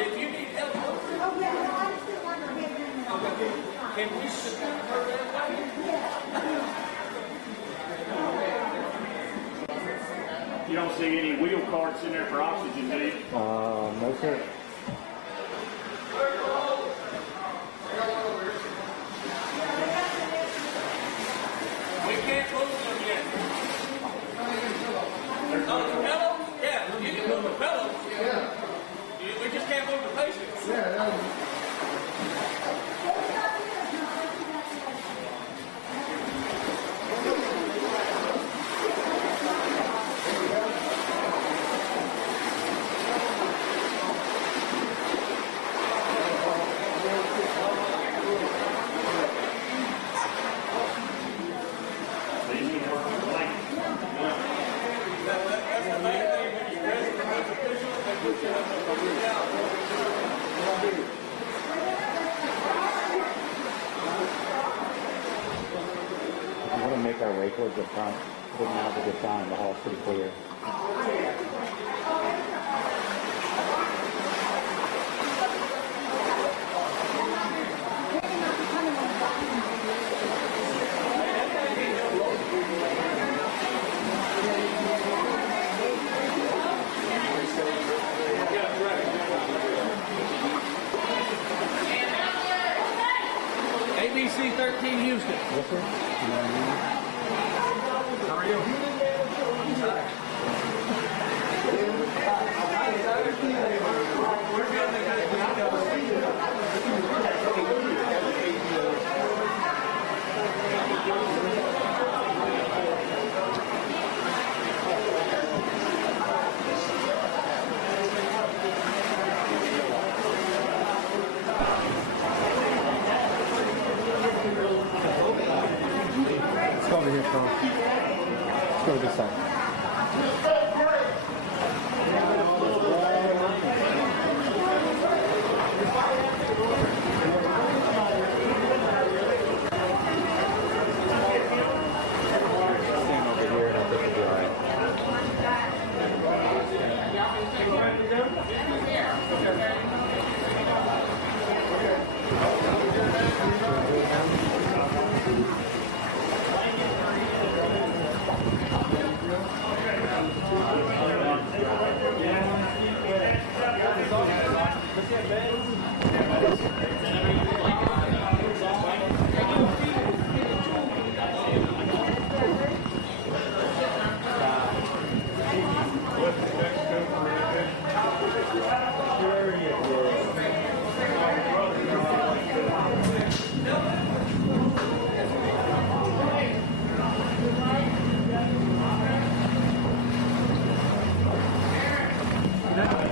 if you need help, can we support her that way? You don't see any wheel carts in there for oxygen, do you? No, sir. We can't move them yet. The pillows? Yeah, you can move the pillows. Yeah. We just can't move the patients. I'm going to make our way towards the front. But now that it's on, the hall's pretty clear. ABC 13 Houston. Yes, sir. How are you? Let's go over here, Carl. Let's go to this side. Stand over here and I think we'll be all right.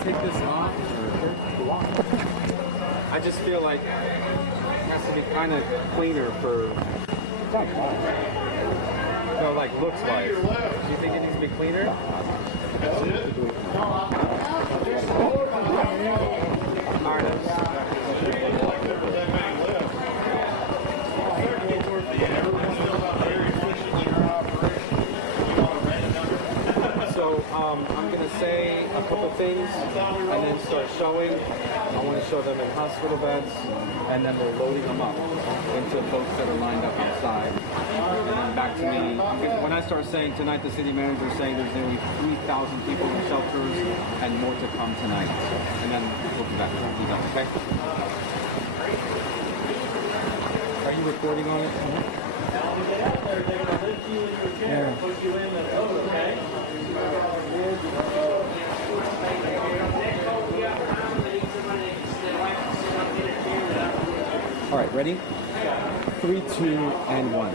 Take this off? I just feel like it has to be kind of cleaner for, no, like looks wise. Do you think it needs to be cleaner? So I'm going to say a couple things and then start showing. I want to show them in hospital beds, and then we're loading them up into folks that are lined up outside. And then back to me. When I start saying tonight, the city manager is saying there's nearly 3,000 people in shelters and more to come tonight. And then we'll be back. We'll be done, okay? Are you recording on it? Now, when you get out there, they're going to lift you in your chair and put you in the boat, okay? All right, ready? 3, 2, and 1.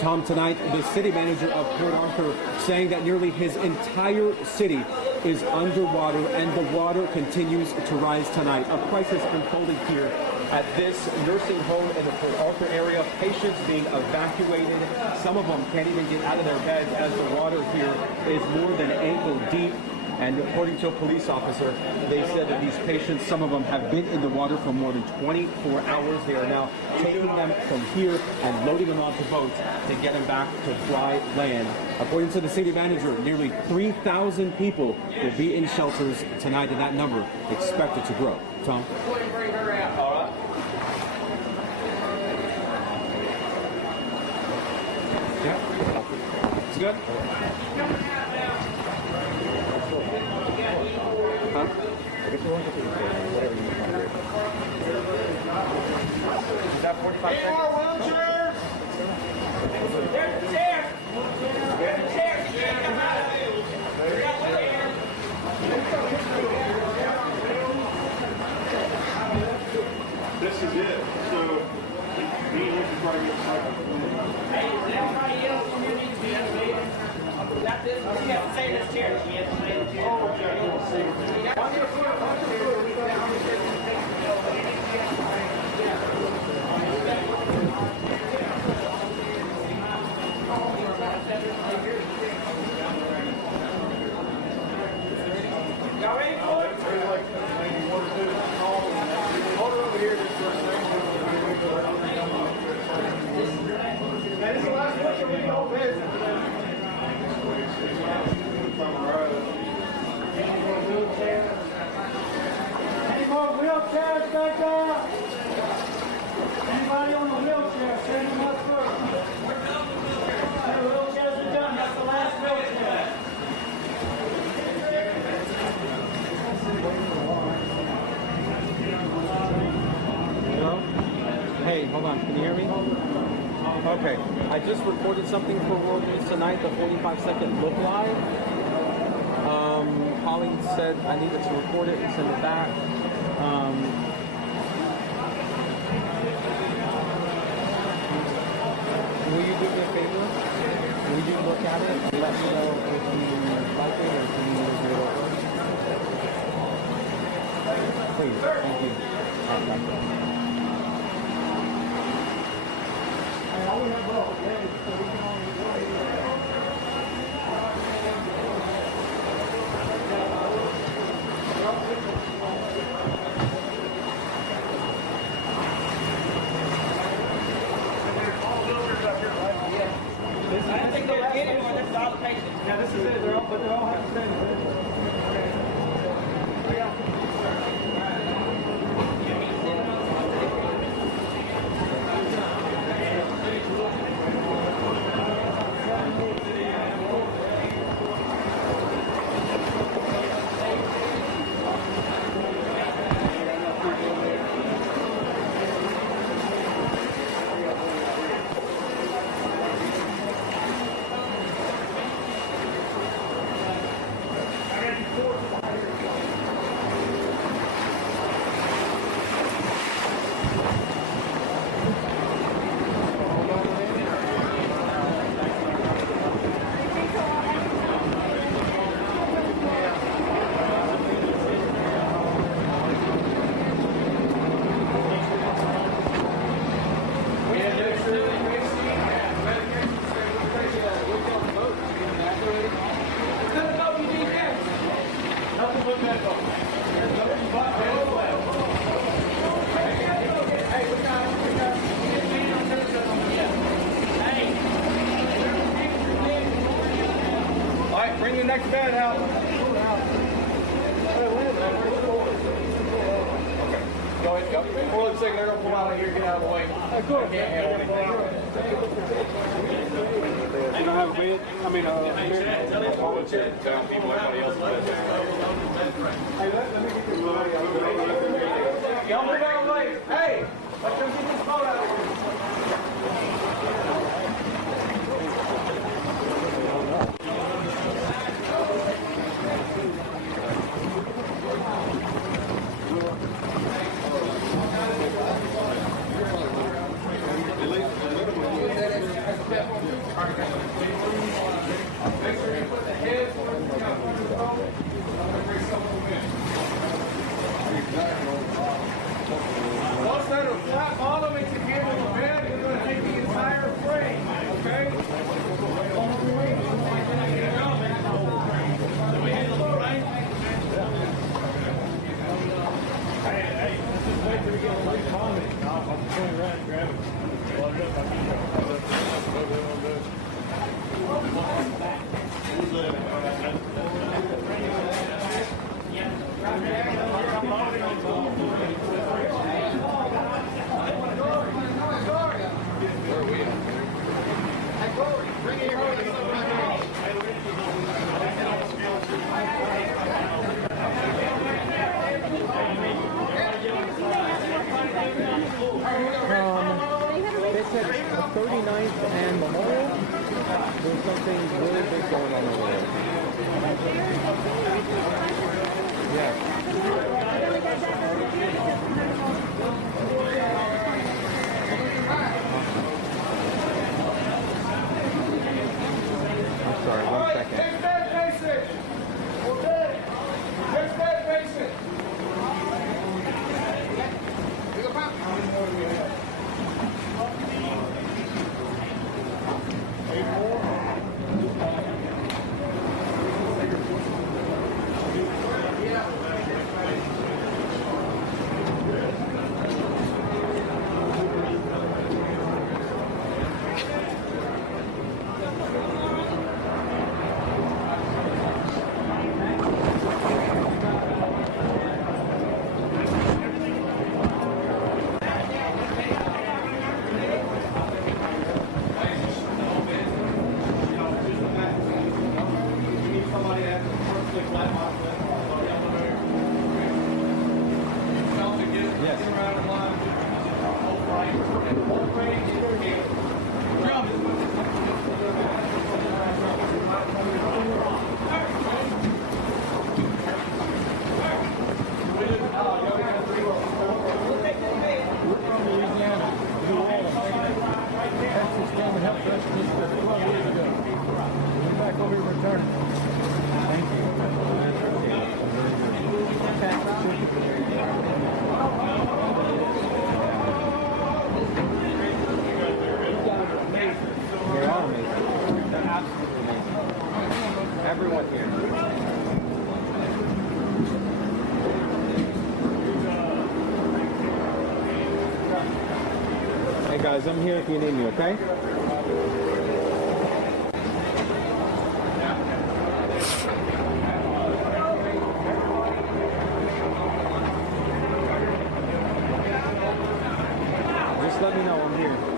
Tom, tonight, the city manager of Port Arthur saying that nearly his entire city is underwater and the water continues to rise tonight. A crisis unfolding here at this nursing home in the Port Arthur area. Patients being evacuated. Some of them can't even get out of their beds as the water here is more than ankle deep. And according to a police officer, they said that these patients, some of them have been in the water for more than 24 hours. They are now taking them from here and loading them onto boats to get them back to dry land. According to the city manager, nearly 3,000 people will be in shelters tonight, and that number expected to grow. Tom? Bring her out, all right? Yeah. It's good? Huh? Is that 45 seconds? More wheelchairs! There's the chair! There's the chair! You can't come out of it! We got wheelchairs! This is it. So, me and him can probably get started. Hey, is anybody else in here needs to be elevated? That's it. You have to say this chair. You have to say the chair. Y'all ready for it? Hold her over here just for a second. This is the last picture we don't visit. Any more wheelchairs back there? Anybody on a wheelchair, send them up first. The wheelchairs are done, that's the last wheelchair. Hello? Hey, hold on. Can you hear me? Okay. I just recorded something for World News Tonight, the 45-second look live. Colleen said I needed to record it and send it back. Will you do me a favor? Will you look at it and let me know if you like it or if you need to do it over? Please, thank you. All right, bye. I don't think they'll get anyone. This is all the patients. Yeah, this is it, they're all have to stay. All right, bring the next bed out. Go ahead, go. Before the second, they're going to pull out of here, get out of the way. I can't handle anything. You don't have a bed? I mean, Tell people everybody else is bed. Y'all move out of the way. Hey, let's come get this boat out of here. Once that flat bottom makes it handle the bed, we're going to take the inside everyone here. Hey guys, I'm here if you need me, okay? Just let me know I'm here.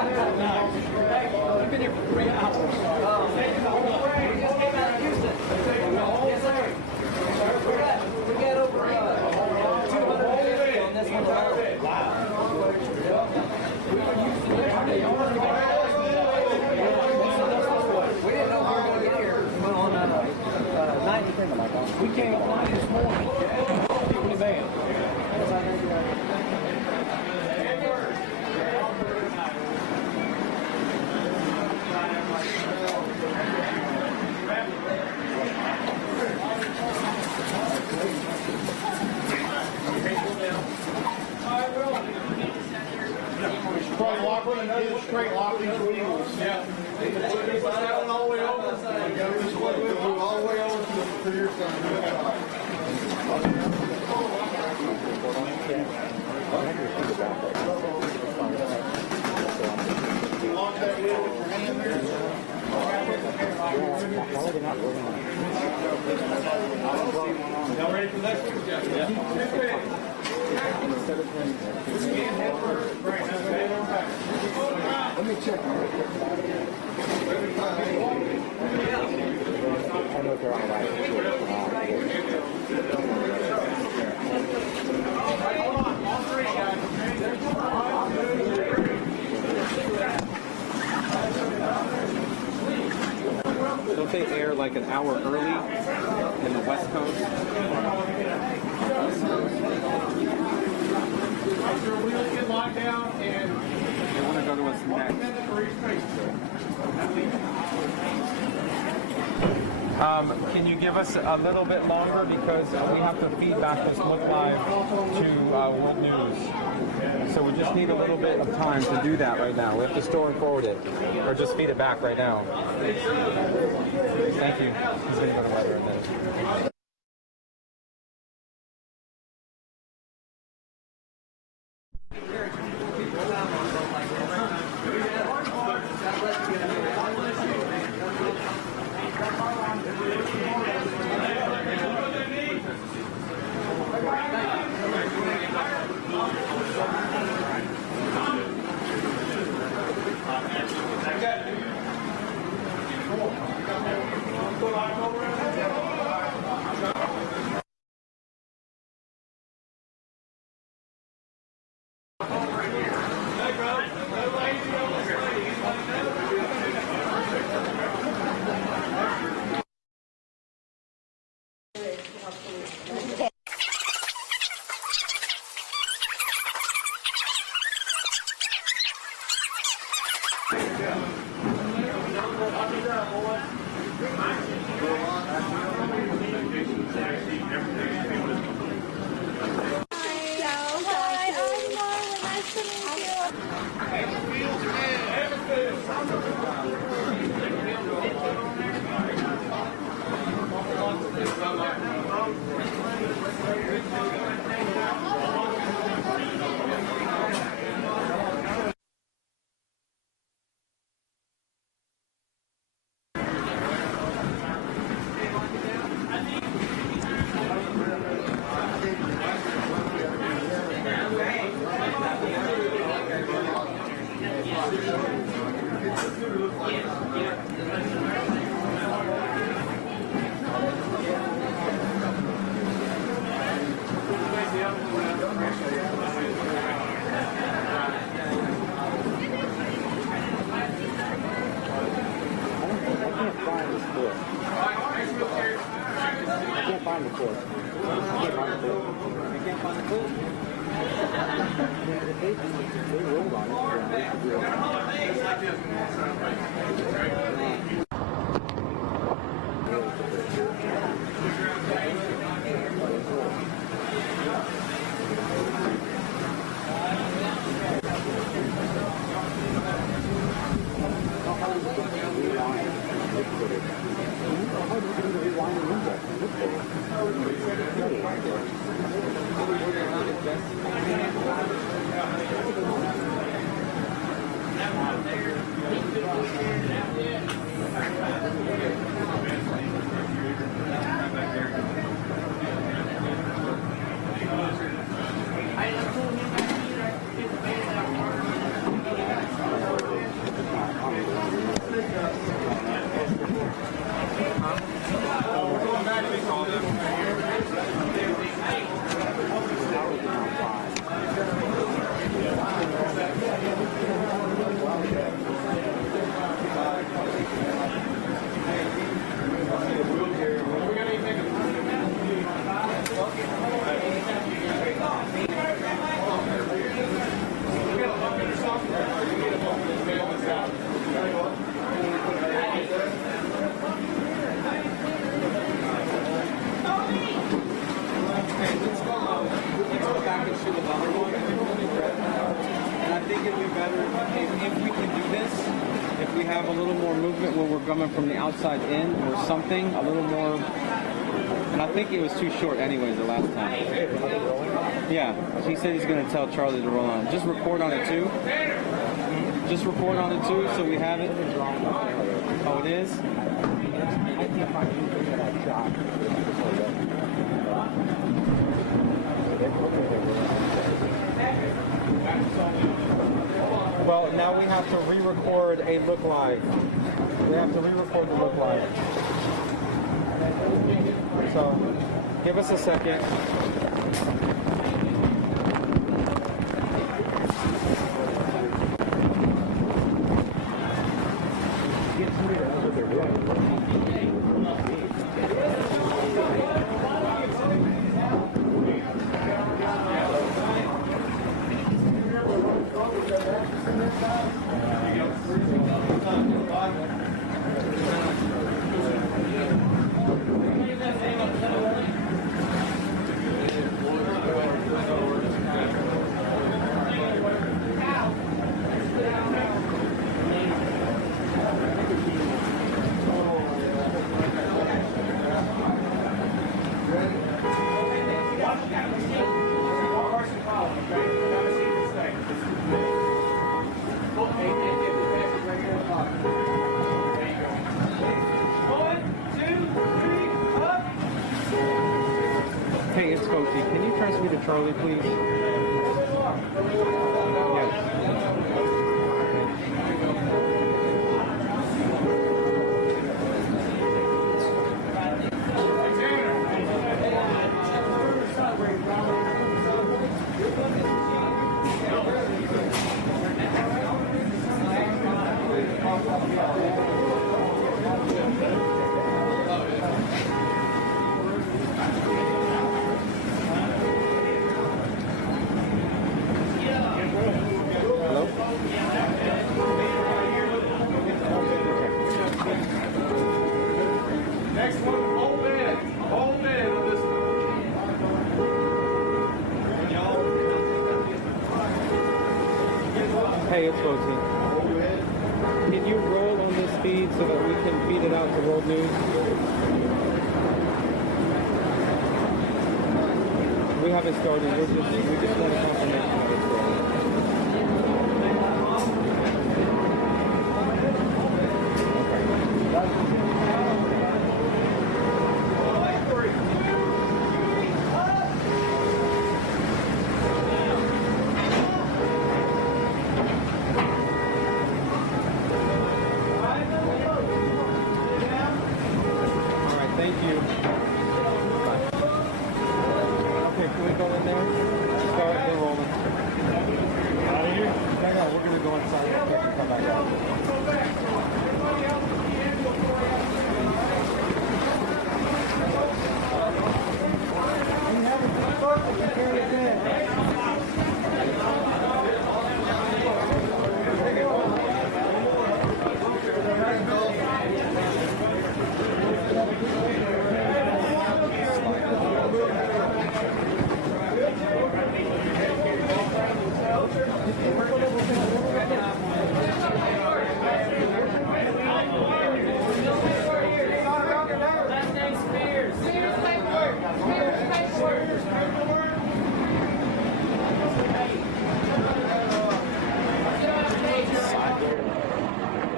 I've been here for 3 hours. We just came out of Houston. Yes, sir. We got over 250 on this one alone. We didn't know we were going to get here on 9th. We came at 9 this morning. Pretty bad. Straight lock one and do straight lock these wheels. Yeah. All the way over. All the way over to your side. You lock that wheel with your hand there. Y'all ready for the next one? Yeah. Let me check. I know they're all right. Don't they air like an hour early in the West Coast? After wheels get locked down and They want to go to us next. Can you give us a little bit longer because we have to feed back this look live to World News. So we just need a little bit of time to do that right now. We have to store and forward it, or just feed it back right now. Thank you. He's going to go to weather and then. a little more movement when we're coming from the outside in or something, a little more. And I think it was too short anyways the last time. Yeah, he said he's going to tell Charlie to roll on. Just record on it too. Just record on it too so we have it. Oh, it is? Well, now we have to re-record a look live. We have to re-record the look live. So, give us a second. Hey, it's Coachy. Can you transfer me to Charlie, please? Yes. Hey, it's Coachy. Can you roll on this feed so that we can feed it out to World News? We haven't started. We just want a confirmation that it's rolling. Thank you. Okay, can we go in there? Start, they're rolling. Out of here? No, we're going to go inside real quick and come back out.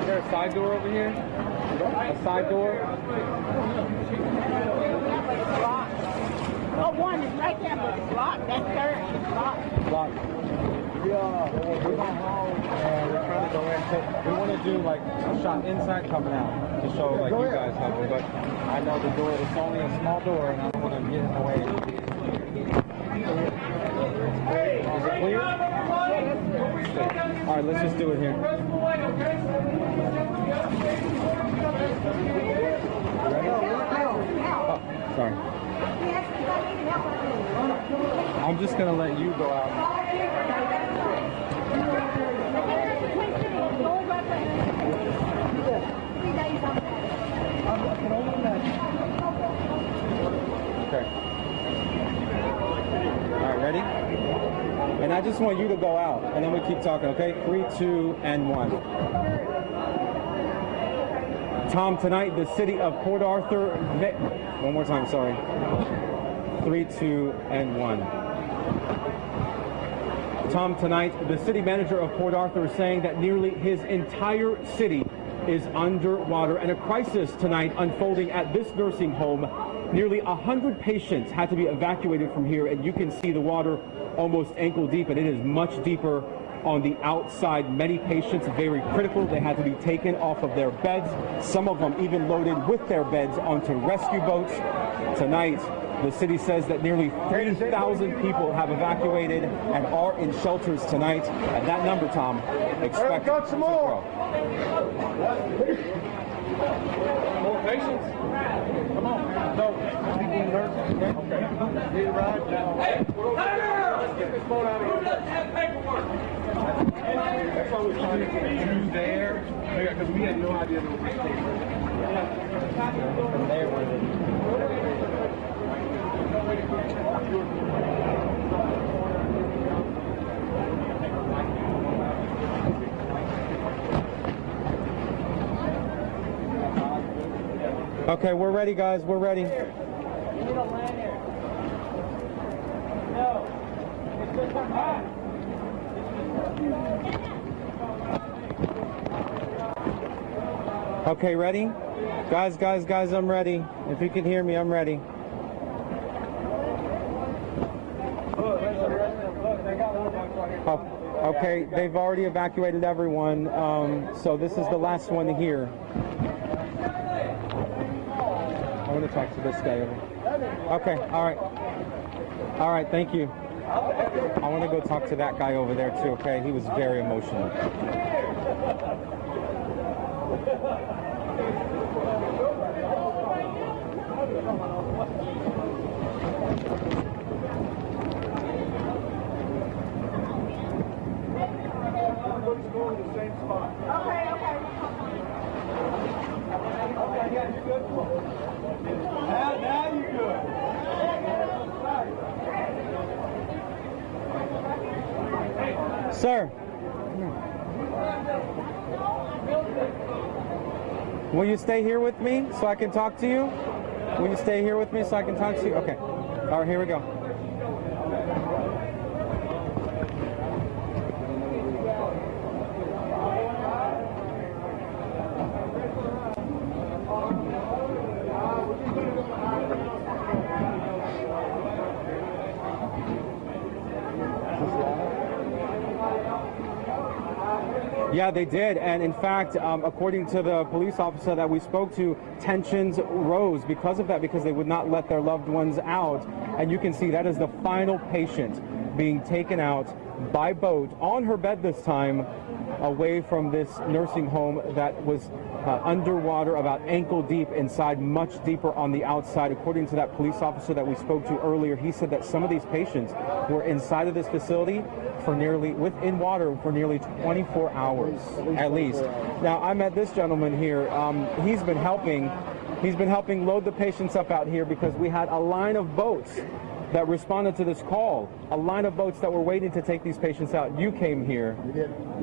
Is there a side door over here? A side door? Oh, one is right there, but it's locked. That third is locked. Locked. We're going home and we're trying to go in. So we want to do like a shot inside coming out to show like you guys have it. But I know the door, it's only a small door and I don't want to get in the way. Is it clear? All right, let's just do it here. Oh, sorry. I'm just going to let you go out. Okay. All right, ready? And I just want you to go out, and then we keep talking, okay? 3, 2, and 1. Tom, tonight the city of Port Arthur, one more time, sorry. 3, 2, and 1. Tom, tonight the city manager of Port Arthur is saying that nearly his entire city is underwater, and a crisis tonight unfolding at this nursing home. Nearly 100 patients had to be evacuated from here, and you can see the water almost ankle deep, and it is much deeper on the outside. Many patients very critical. They had to be taken off of their beds, some of them even loaded with their beds onto rescue boats. Tonight, the city says that nearly 3,000 people have evacuated and are in shelters tonight. And that number, Tom, expected got some more. More patients? Come on. No. Okay. Need a ride? Hey, let's get this boat out of here. Who doesn't have paperwork? That's why we're trying to get you there. Because we had no idea there was from there where Okay, we're ready, guys. We're ready. Okay, ready? Guys, I'm ready. If you can hear me, I'm ready. Oh, okay, they've already evacuated everyone, so this is the last one to hear. I want to talk to this guy over. Okay, all right, thank you. I want to go talk to that guy over there too, okay? He was very emotional. Now you're good. Sir, will you stay here with me so I can talk to you? Will you stay here with me so I can talk to you? Okay. All right, here we go. Yeah, they did. And in fact, according to the police officer that we spoke to, tensions rose because of that, because they would not let their loved ones out. And you can see that is the final patient being taken out by boat on her bed this time, away from this nursing home that was underwater about ankle deep inside, much deeper on the outside. According to that police officer that we spoke to earlier, he said that some of these patients were inside of this facility for within water for nearly 24 hours at least. Now, I met this gentleman here. He's been helping load the patients up out here because we had a line of boats that responded to this call, a line of boats that were waiting to take these patients out. You came here.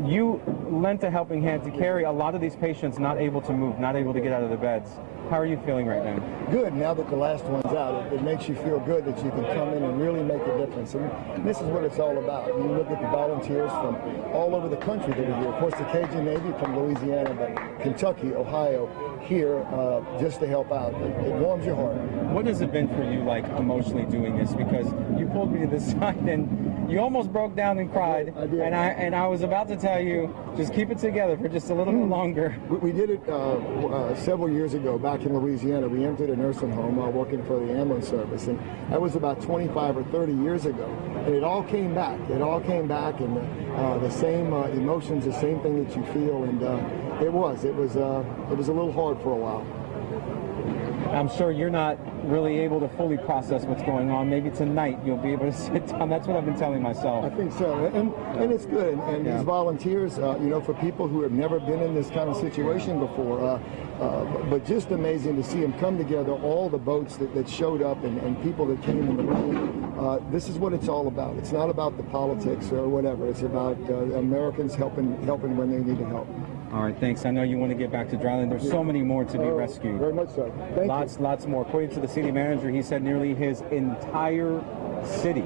You lent a helping hand to carry a lot of these patients not able to move, not able to get out of their beds. How are you feeling right now? Good. Now that the last one's out, it makes you feel good that you can come in and really make a difference. And this is what it's all about. You look at the volunteers from all over the country that are here. Of course, the Cajun Navy from Louisiana, but Kentucky, Ohio, here just to help out. It warms your heart. What has it been for you like emotionally doing this? Because you pulled me to the side and you almost broke down and cried. I did. And I was about to tell you, just keep it together for just a little bit longer. We did it several years ago back in Louisiana. We entered a nursing home while working for the ambulance service, and that was about 25 or 30 years ago. And it all came back. It all came back, and the same emotions, the same thing that you feel, and it was a little hard for a while. I'm sure you're not really able to fully process what's going on. Maybe tonight you'll be able to sit down. That's what I've been telling myself. I think so, and it's good. And these volunteers, for people who have never been in this kind of situation before, but just amazing to see them come together, all the boats that showed up and people that came in the room. This is what it's all about. It's not about the politics or whatever. It's about Americans helping when they need help. All right, thanks. I know you want to get back to dryland. There's so many more to be rescued. Very much so. Thank you. Lots more. According to the city manager, he said nearly his entire city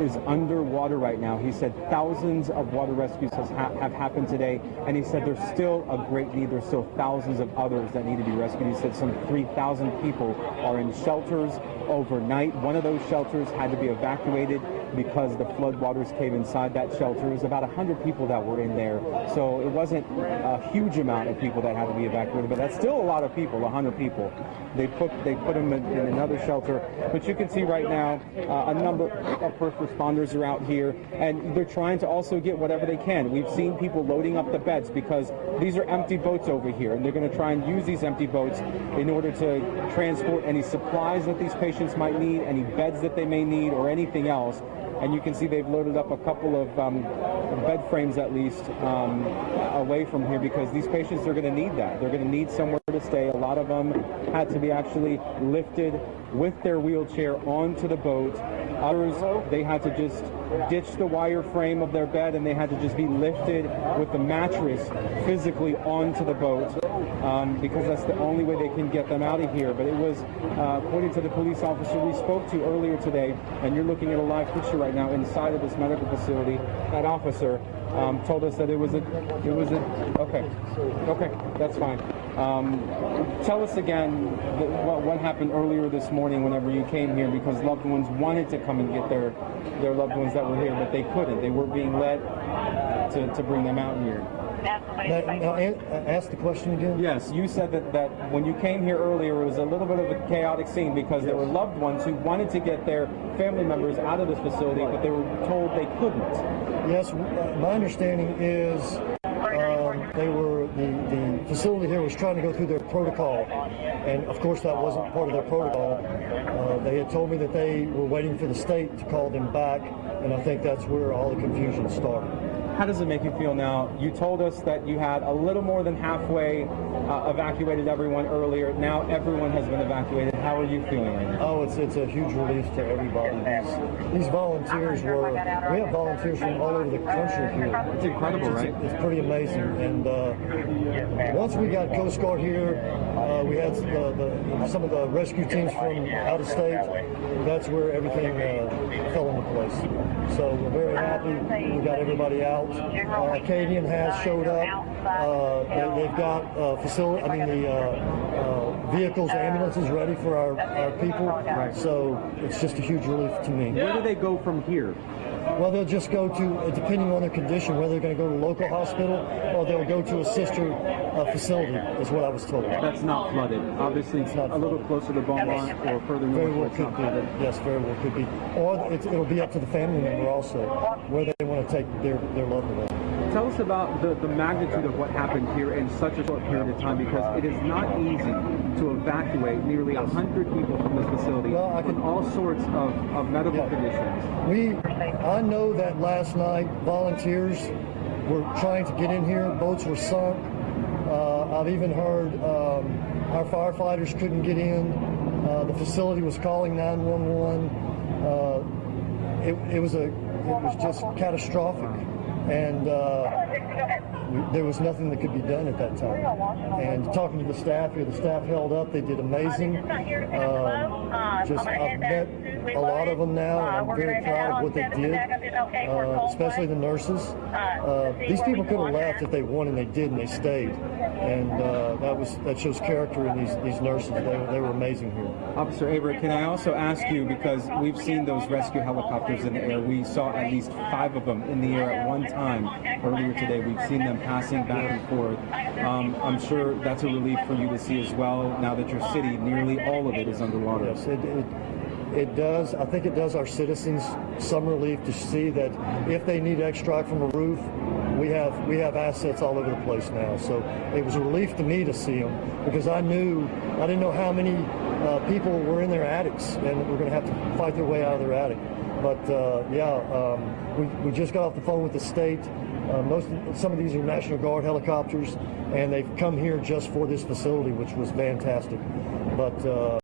is underwater right now. He said thousands of water rescues have happened today, and he said there's still a great need. There's still thousands of others that need to be rescued. He said some 3,000 people are in shelters overnight. One of those shelters had to be evacuated because the flood waters came inside that shelter. It was about 100 people that were in there, so it wasn't a huge amount of people that had to be evacuated, but that's still a lot of people. 100 people. They put them in another shelter, but you can see right now a number of first responders are out here, and they're trying to also get whatever they can. We've seen people loading up the beds because these are empty boats over here, and they're going to try and use these empty boats in order to transport any supplies that these patients might need, any beds that they may need, or anything else. And you can see they've loaded up a couple of bed frames at least away from here, because these patients are going to need that. They're going to need somewhere to stay. A lot of them had to be actually lifted with their wheelchair onto the boat. Others, they had to just ditch the wire frame of their bed, and they had to just be lifted with the mattress physically onto the boat, because that's the only way they can get them out of here. But it was, according to the police officer we spoke to earlier today, and you're looking at a live picture right now inside of this medical facility, that officer told us that it was a okay, that's fine. Tell us again what happened earlier this morning whenever you came here, because loved ones wanted to come and get their loved ones that were here, but they couldn't. They weren't being let to bring them out here. Now, ask the question again. Yes, you said that when you came here earlier, it was a little bit of a chaotic scene because there were loved ones who wanted to get their family members out of this facility, but they were told they couldn't. Yes, my understanding is the facility here was trying to go through their protocol, and of course that wasn't part of their protocol. They had told me that they were waiting for the state to call them back, and I think that's where all the confusion started. How does it make you feel now? You told us that you had a little more than halfway evacuated everyone earlier. Now everyone has been evacuated. How are you feeling right now? Oh, it's a huge relief to everybody. These volunteers we have volunteers from all over the country here. It's incredible, right? It's pretty amazing. And once we got Coast Guard here, we had some of the rescue teams from out of state. That's where everything fell into place. So we're very happy. We got everybody out. Acadian has showed up. They've got vehicles, ambulances ready for our people. Right. So it's just a huge relief to me. Where do they go from here? Well, they'll just go to, depending on their condition, whether they're going to go to a local hospital or they'll go to a sister facility, is what I was told. That's not flooded. Obviously, it's not a little closer to Beaumont or further north. Very well could be. Yes, very well could be. Or it'll be up to the family member also, where they want to take their loved one. Tell us about the magnitude of what happened here in such a short period of time, because it is not easy to evacuate nearly 100 people from this facility with all sorts of medical conditions. I know that last night volunteers were trying to get in here. Boats were sunk. I've even heard our firefighters couldn't get in. The facility was calling 911. It was just catastrophic, and there was nothing that could be done at that time. And talking to the staff here, the staff held up. They did amazing. I've met a lot of them now, and I'm very proud of what they did, especially the nurses. These people could have left if they wanted, and they did, and they stayed. And that shows character in these nurses. They were amazing here. Officer Avery, can I also ask you, because we've seen those rescue helicopters in the air. We saw at least 5 of them in the air at one time earlier today. We've seen them passing back and forth. I'm sure that's a relief for you to see as well, now that your city, nearly all of it, is underwater. Yes, it does. I think it does our citizens some relief to see that if they need extract from a roof, we have assets all over the place now. So it was a relief to me to see them, because I didn't know how many people were in their attics and were going to have to fight their way out of their attic. But we just got off the phone with the state. Some of these are National Guard helicopters, and they've come here just for this facility, which was fantastic. But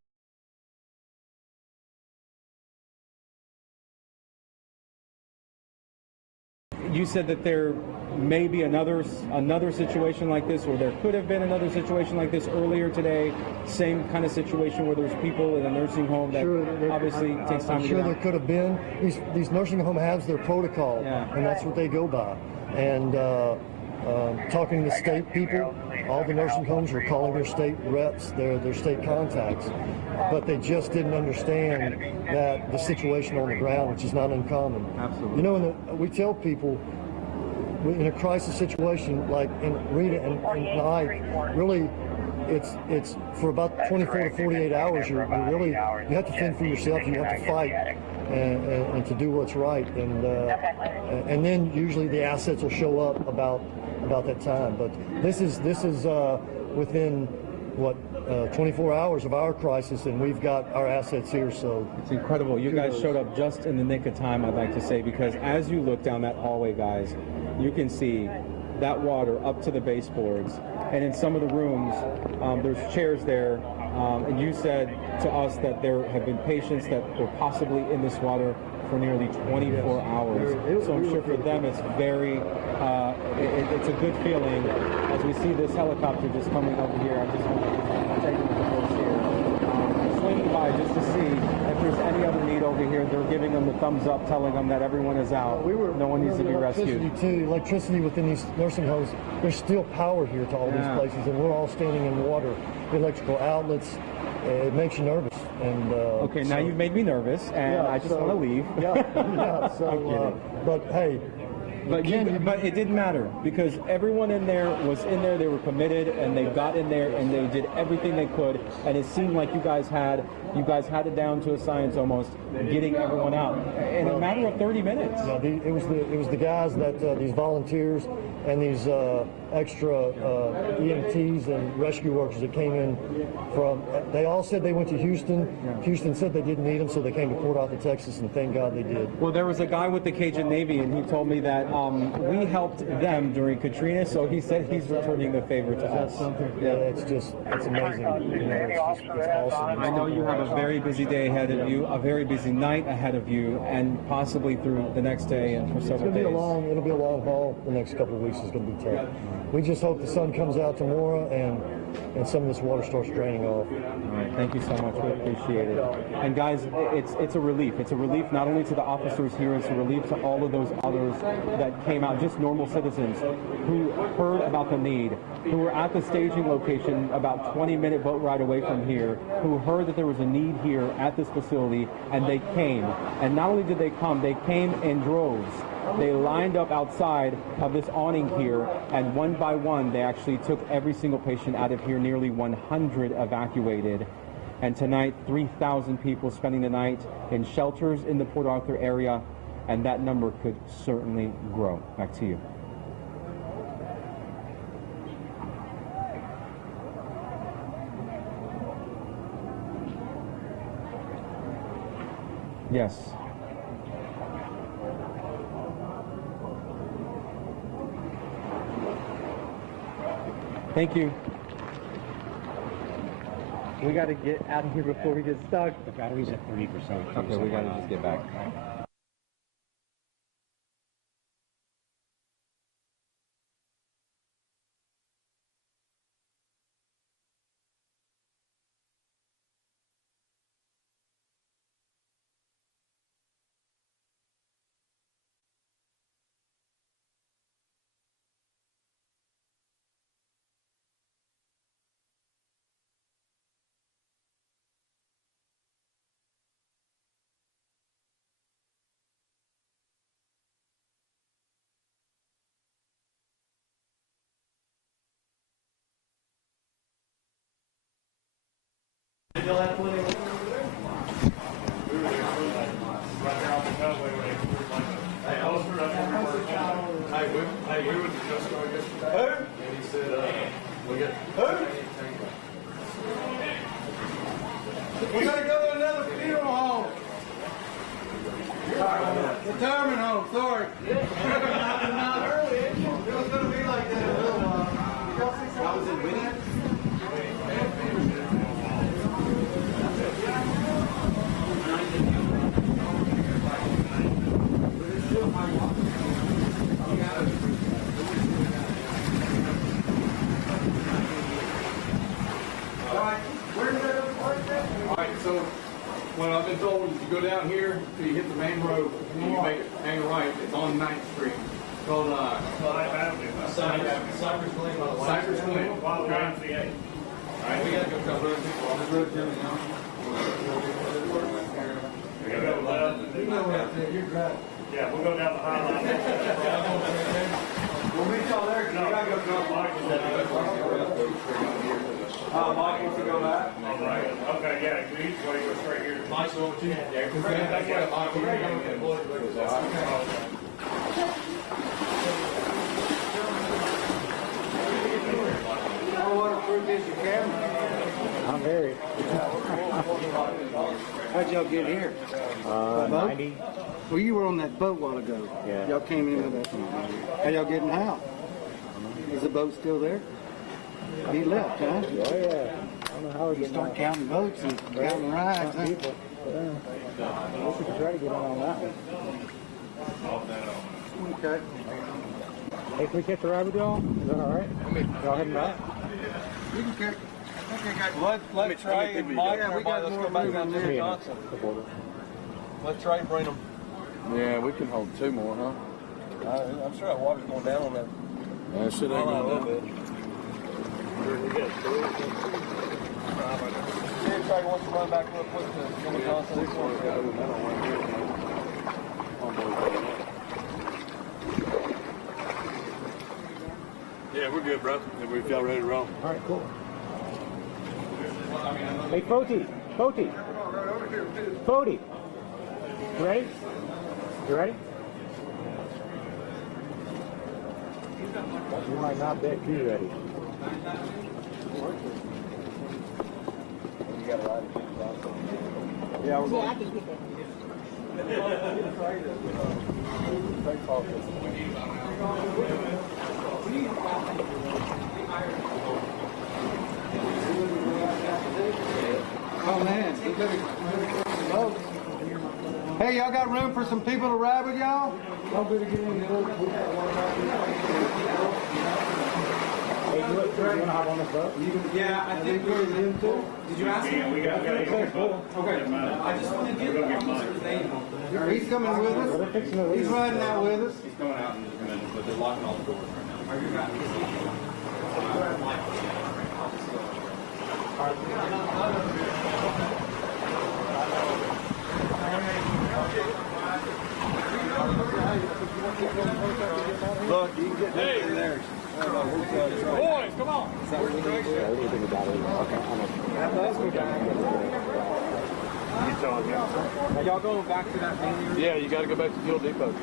you said that there may be another situation like this, or there could have been another situation like this earlier today. Same kind of situation where there's people in a nursing home that obviously takes time to get I'm sure out. there could have been. These nursing home have their protocol, and that's what they go by. And talking to state people, all the nursing homes were calling their state reps, their state contacts, but they just didn't understand that the situation on the ground, which is not uncommon. Absolutely. You know, we tell people in a crisis situation like in Rita and I, really, it's for about 24 to 48 hours. You have to fend for yourself. You have to fight and to do what's right. And then usually the assets will show up about that time. But this is within 24 hours of our crisis, and we've got our assets here. So it's incredible. You guys showed up just in the nick of time, I'd like to say, because as you look down that hallway, guys, you can see that water up to the baseboards, and in some of the rooms, there's chairs there. And you said to us that there have been patients that were possibly in this water for nearly 24 hours. So I'm sure for them it's very, it's a good feeling as we see this helicopter just coming over here. I just want to take a look at those here. Swinging by just to see if there's any other need over here. They're giving them the thumbs up, telling them that everyone is out. No one needs to be rescued. Electricity within these nursing homes, there's still power here to all these places, and we're all standing in water. Electrical outlets, it makes you nervous. And okay, now you've made me nervous, and I just want to leave. But hey. But it didn't matter, because everyone in there was in there. They were committed, and they got in there, and they did everything they could. And it seemed like you guys had it down to a science almost, getting everyone out in a matter of 30 minutes. Yeah, it was the guys that these volunteers and these extra EMTs and rescue workers that came in from. They all said they went to Houston. Yeah. Houston said they didn't need them, so they came to Port Arthur, Texas, and thank God they did. Well, there was a guy with the Cajun Navy, and he told me that we helped them during Katrina, so he said he's returning the favor to us. Yeah, it's amazing. You know, it's awesome. I know you have a very busy day ahead of you, a very busy night ahead of you, and possibly through the next day and for several days. It'll be a long haul. The next couple of weeks is going to be tough. We just hope the sun comes out tomorrow and some of this water starts draining off. All right, thank you so much. We appreciate it. And guys, it's a relief. It's a relief not only to the officers here, it's a relief to all of those others that came out, just normal citizens who heard about the need, who were at the staging location about 20-minute boat ride away from here, who heard that there was a need here at this facility, and they came. And not only did they come, they came in droves. They lined up outside of this awning here, and one by one, they actually took every single patient out of here, nearly 100 evacuated. And tonight, 3,000 people spending the night in shelters in the Port Arthur area, and that number could certainly grow. Back to you. Yes. Thank you. We got to get out of here before we get stuck. The battery's at 30%. Okay, we got to just get back. We would just go yesterday. And he said, we'll get. We're going to go to another funeral home. Retirement home, sorry. Not early. It was going to be like that in a little while. I was in Winnie. go down here till you hit the main road, and you make it hang right. It's on 9th Street. It's called Cypress Glen. Cypress Glen. All right, we gotta go cover it. This road down now. Yeah, we'll go down the highline. We'll meet y'all there, because we gotta go cover Michael. Mike wants to go back. All right. Okay, yeah, you each way go straight here. Mike's going to. Yeah, because that's why Michael, you're going to get blood. How waterproof is your camera? I'm very. How'd y'all get here? 90. Well, you were on that boat a while ago. Yeah. Y'all came in with that. How y'all getting out? Is the boat still there? He left, huh? Oh, yeah. I don't know how we You get start counting boats and counting rides, huh? people. Yeah. I wish we could try to get on that one. Okay. Hey, can we catch a ride with y'all? Is that all right? Y'all heading back? You can catch. Okay, guys. Let's try and Mike, Yeah, we got let's more go back room down in to there. Johnson. The border. Let's try and bring them. Yeah, we can hold 2 more, huh? I'm sure that water's going down on that. Yeah, shit ain't A little going bit. down. See if Craig wants to run back real quick to Jimmy Johnson. Yeah, we're good, bro. If y'all ready to roll. All right, cool. Hey, Foti. You ready? You ready? You might not be too ready. Yeah, we're going. I can get that. Oh, man. Hey, y'all got room for some people to ride with y'all? Y'all better get in the boat. Hey, you want to hop on this boat? Yeah, I think we're in too. Did you ask him? We got Okay. I just want to get the officer's name. He's coming with They're us. fixing to He's leave. riding out with us. He's coming out in just a minute, but they're locking all the doors right now. Look, you can get this in there. Boys, come on. Yeah, we need to think about it. Okay, Are y'all going back to that main area? Yeah, you got to go back to Fuel Depot.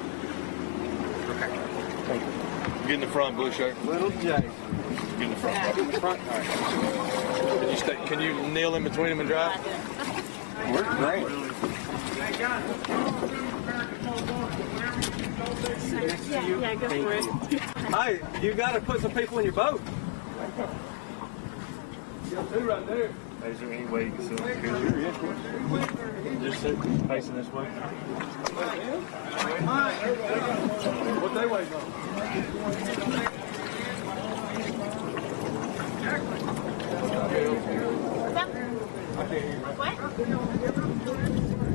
Get in the front, blue shirt. Little J. Get in the front. In the front. All right. Can you stay? Can you kneel in between them and drive? We're great. Yeah, go for it. Hey, you got to put some people in your boat. You got 2 right there. Is there any way you can sit on the scooter? Just sit facing this way. What they waiting on?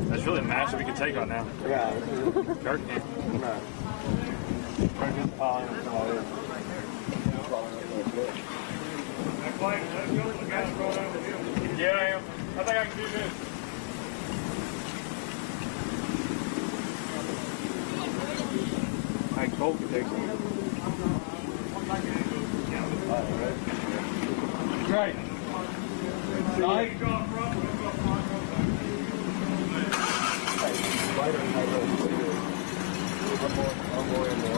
That's really a match that we can take right now. Yeah. Kirk can't. Yeah, I am. I think I can do this. I Cole can take some. Great. Night. I'm more in the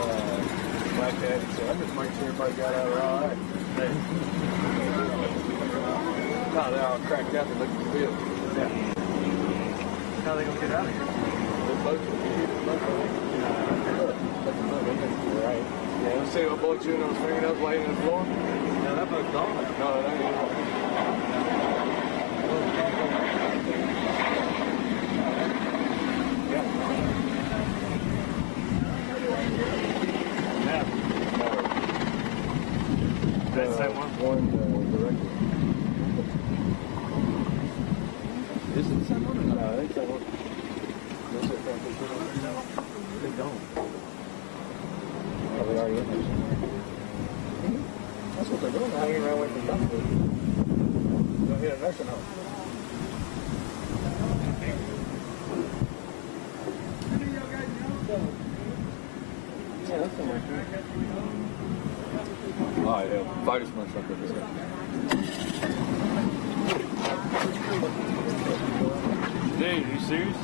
black daddy, so I'm just making sure everybody got out there all right. No, they're all cracked out. They look at the field. Yeah. How they gonna get out of here? The boats will be here. right. Yeah, let's see what boy chewing on his fingernails laying on the floor. No, that boat's gone. No, that ain't. That's that one. Director. Is it the same one or not? I think so. They don't. Oh, they already in there. That's what they're doing. Hanging around waiting for something. Don't hit a nursing home. Yeah, that's somewhere. Oh, yeah. Fighters much like this guy. Dude, you serious?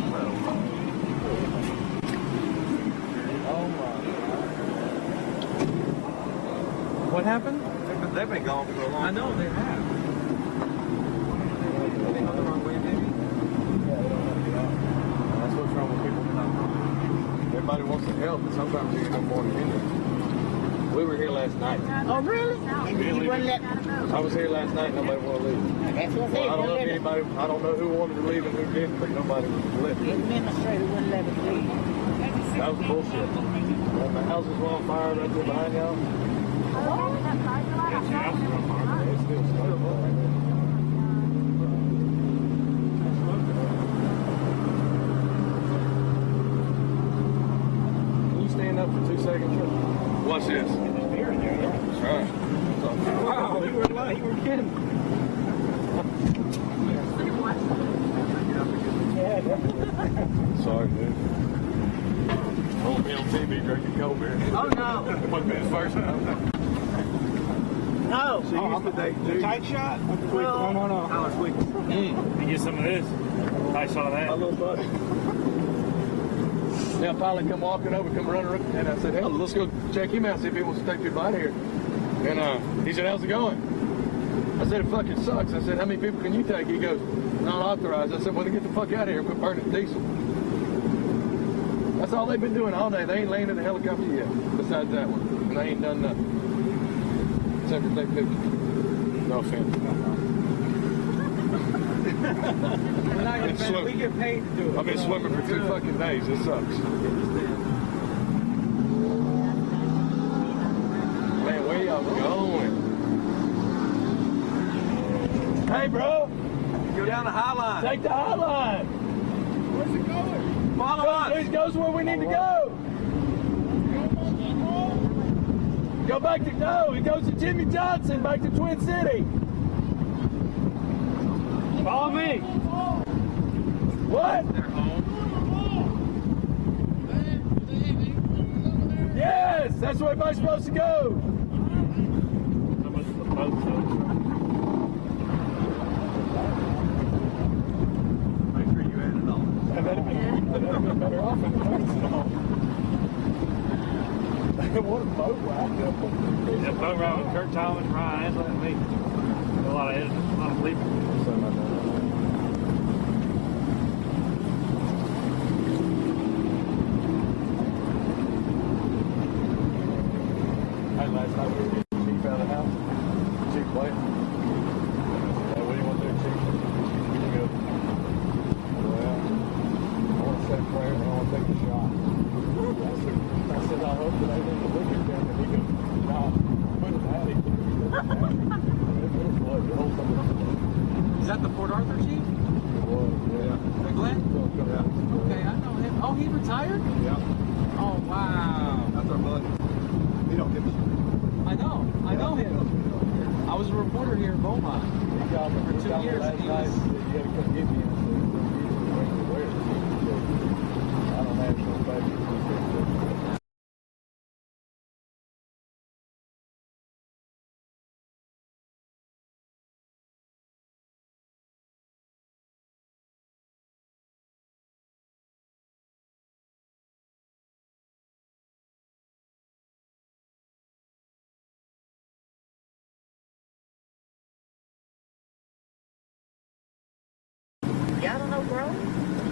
What happened? They've been gone for a long I know they have. Are they on the wrong way, maybe? That's what's wrong with people not. Everybody wants to help, but sometimes you don't want to hinder. We were here last night. Oh, really? And you wouldn't let me know. I was here last night. Nobody wanted to leave. That's what Well, I don't know if they anybody, I don't know who wanted to leave and who didn't, but nobody was the left. administrator wouldn't let us leave. That was bullshit. And the houses were on fire right there behind y'all. It's still stuck. Can you stand up for 2 seconds? Watch this. That's right. Wow, you were lying. You were kidding. Sorry, dude. I won't be on TV drinking cold beer. Oh, no. It must be his first time. No. She used to date dude. Tight shot? Well, No. You get some of this. I saw My that. little buddy. Now finally come walking over, come running, and I said, hell, let's go check him out, see if he wants to take your bite here. And he said, how's it going? I said, it fucking sucks. I said, how many people can you take? He goes, not authorized. I said, well, then get the fuck out of here and quit burning diesel. That's all they've been doing all day. They ain't landed a helicopter yet, besides that one. And they ain't done nothing. Except for take pictures. No offense. We get paid to do it. I've been swimming for 2 fucking days. It sucks. Man, where y'all going? Hey, bro. Go down the high line. Take the high line. Where's it going? Follow us. It goes where we need to go. Go back to, no, it goes to Jimmy Johnson, back to Twin City. Follow me. What? Yes, that's where everybody's supposed to go. How much the boat took? Make sure you add it on. That'd have been better off in the first song. What a boat ride. That boat ride with Kurt Thomas, Ryan, that's like me. A lot of editing, a lot of bleeping. Hey, last night we were getting Chief out of the house. Chief playing. What do you want to do, Chief? He goes, well, I want to say a prayer and I want to take a shot. I said, I hope that I didn't look at them. And he goes, no, put it out. Is that the Port Arthur chief? The Glenn? Okay, I know him. Oh, he retired? Yeah. Oh, wow. That's our buddy. He don't give a shit. I know him. I was a reporter here in Beaumont for 2 years. And he was, You had to come get me. I don't have no baby. Y'all don't know Grove?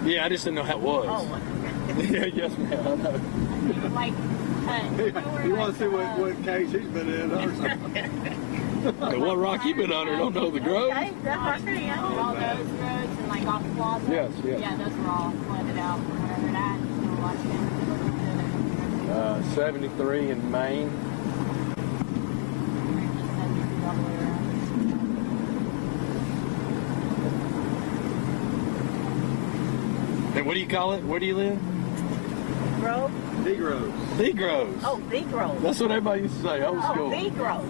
Yeah, I just didn't know how it was. Oh, Yeah, yes, ma'am. I know. like, You want to see what cage he's been in? What rock you been under? Don't know the Grove? okay, that's right there, yeah. All those roads and like off the plaza. Yes, yes. Yeah, those were all flooded out whenever that. So a lot of 73 in Maine. all the way around. And what do you call it? Where do you live? Grove? Big Rose. Big Rose. Oh, Big Grove. That's what everybody used to say, old Oh, school. Big Grove.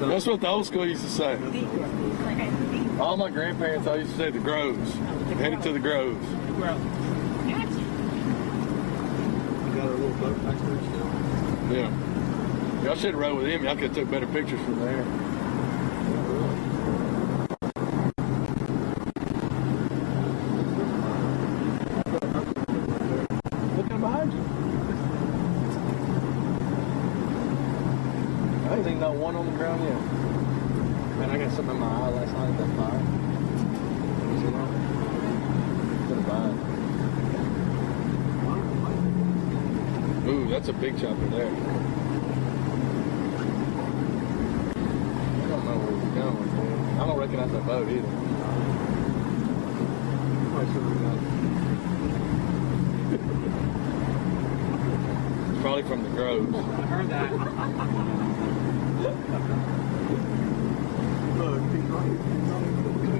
That's what the old school used to say. Big Grove. Okay, Big Grove. All my grandparents all used to say the Groves. Headed to the Groves. Gotcha. You got a little boat back there still? Yeah. Y'all should have rode with him. Y'all could have took better pictures from there. Looking behind you. I ain't seen not one on the ground yet. Man, I got something in my eye last night at that fire. You see that? To the vine. Ooh, that's a big chopper there. I don't know where he's going, man. I don't recognize that boat either. It's probably from the Groves. I heard that.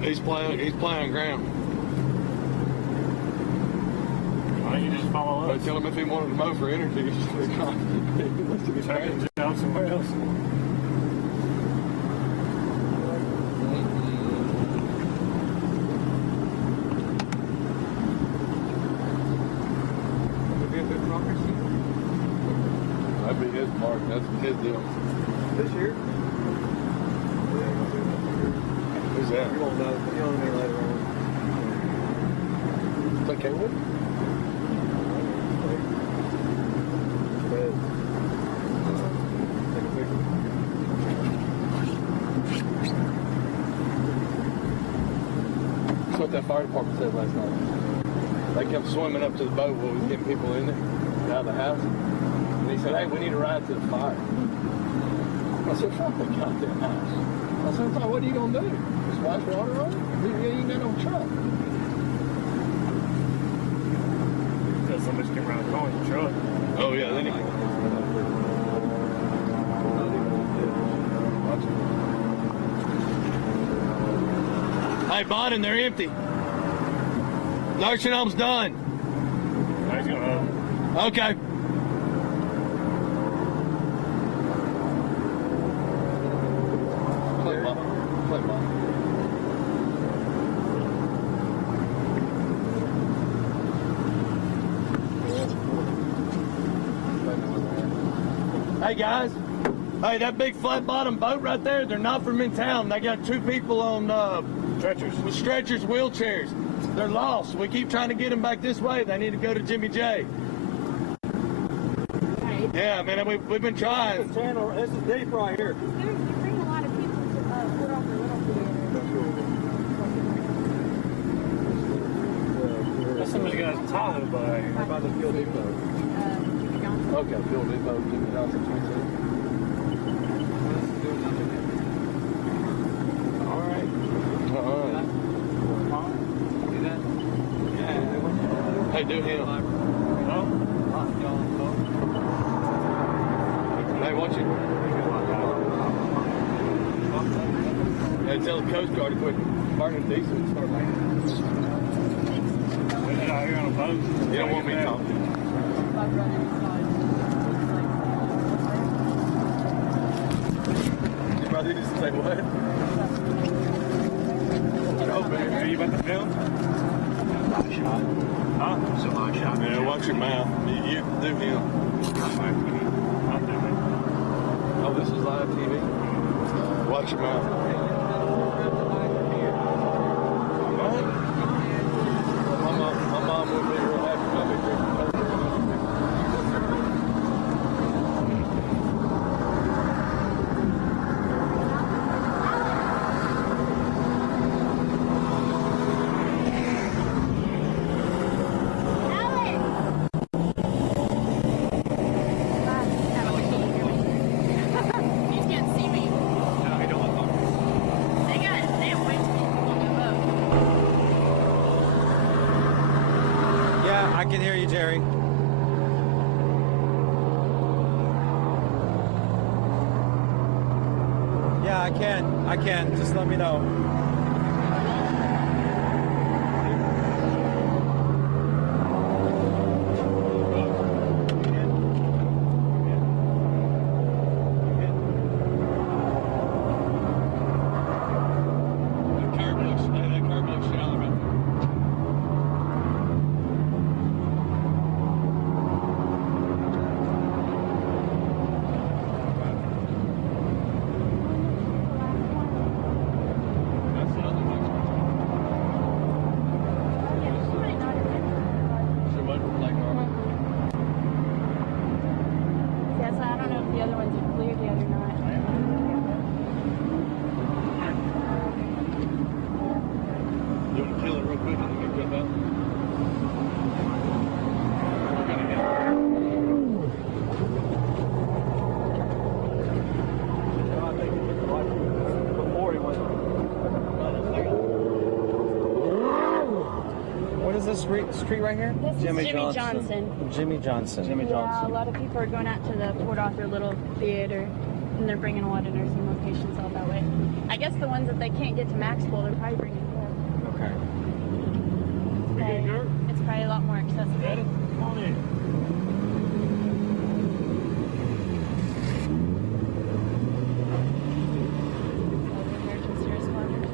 He's playing ground. Why don't you just follow But us? tell him if he wanted to mow for energy, he must have Check been it out somewhere else. That'd be his mark. That's his deal. This year? Who's that? You won't know. You'll know me later on. Is that Kaywood? Take a picture. That's what that fire department said last night. They kept swimming up to the boat while we was getting people in there, out of the house. And he said, hey, we need to ride to the fire. I said, fuck that goddamn house. I said, what are you going to do? Splash water on it? You ain't got no truck. Because somebody's came around the corner with the truck. Oh, yeah, then he... Hey, Bonnie, they're empty. Nursing home's done. Now he's gonna. Okay. Play ball. Play ball. Hey guys, hey, that big flat bottom boat right there, they're not from in town. They got two people on Stretchers. with stretchers, wheelchairs. They're lost. We keep trying to get them back this way. They need to go to Jimmy J. Yeah, man, we've been trying. This is deep right here. You bring a lot of people to put on the little theater. That's somebody's got a Tahoe by here. How about the Fuel Depot? Jimmy Johnson. Okay, Fuel Depot, Jimmy Johnson, 22. All right. Hey, do him. No? Hey, watch it. Hey, tell the Coast Guard to quit burning diesel and start making We're out here on a boat. You don't want me talking. Your brother used to say what? Oh, man. Are you about to film? Huh? Somebody shot me. Yeah, watch your mouth. You do him. I'll do it. Oh, this is live TV? Watch your mouth. My mom would be real happy about me drinking Coke. I can hear you, Jerry. Yeah, I can. I can. Just let me know. other ones are clear, the other not. You want to kill it real quick and then get cut out? Before he went. What is this street right here? This is Jimmy Johnson. Jimmy Johnson. Yeah, a lot of people are going out to the Port Arthur Little Theater, and they're bringing a lot of nursing home patients out that way. I guess the ones that they can't get to Maxwell, they're probably bringing here. Okay. It's probably a lot more accessible. Come on in. Emergency responders.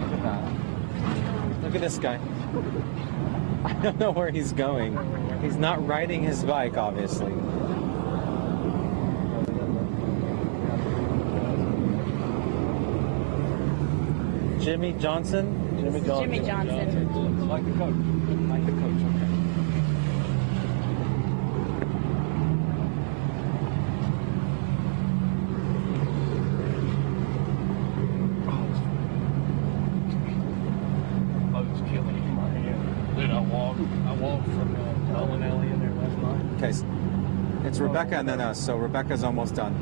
Look at that. Look at this guy. I don't know where he's going. He's not riding his bike, obviously. Jimmy Johnson? Jimmy Johnson. Like the coach. Like the coach, okay. I was killing in my hand. Dude, I walked from Bowling Alley in there last night. Okay, it's Rebecca and then us, so Rebecca's almost done.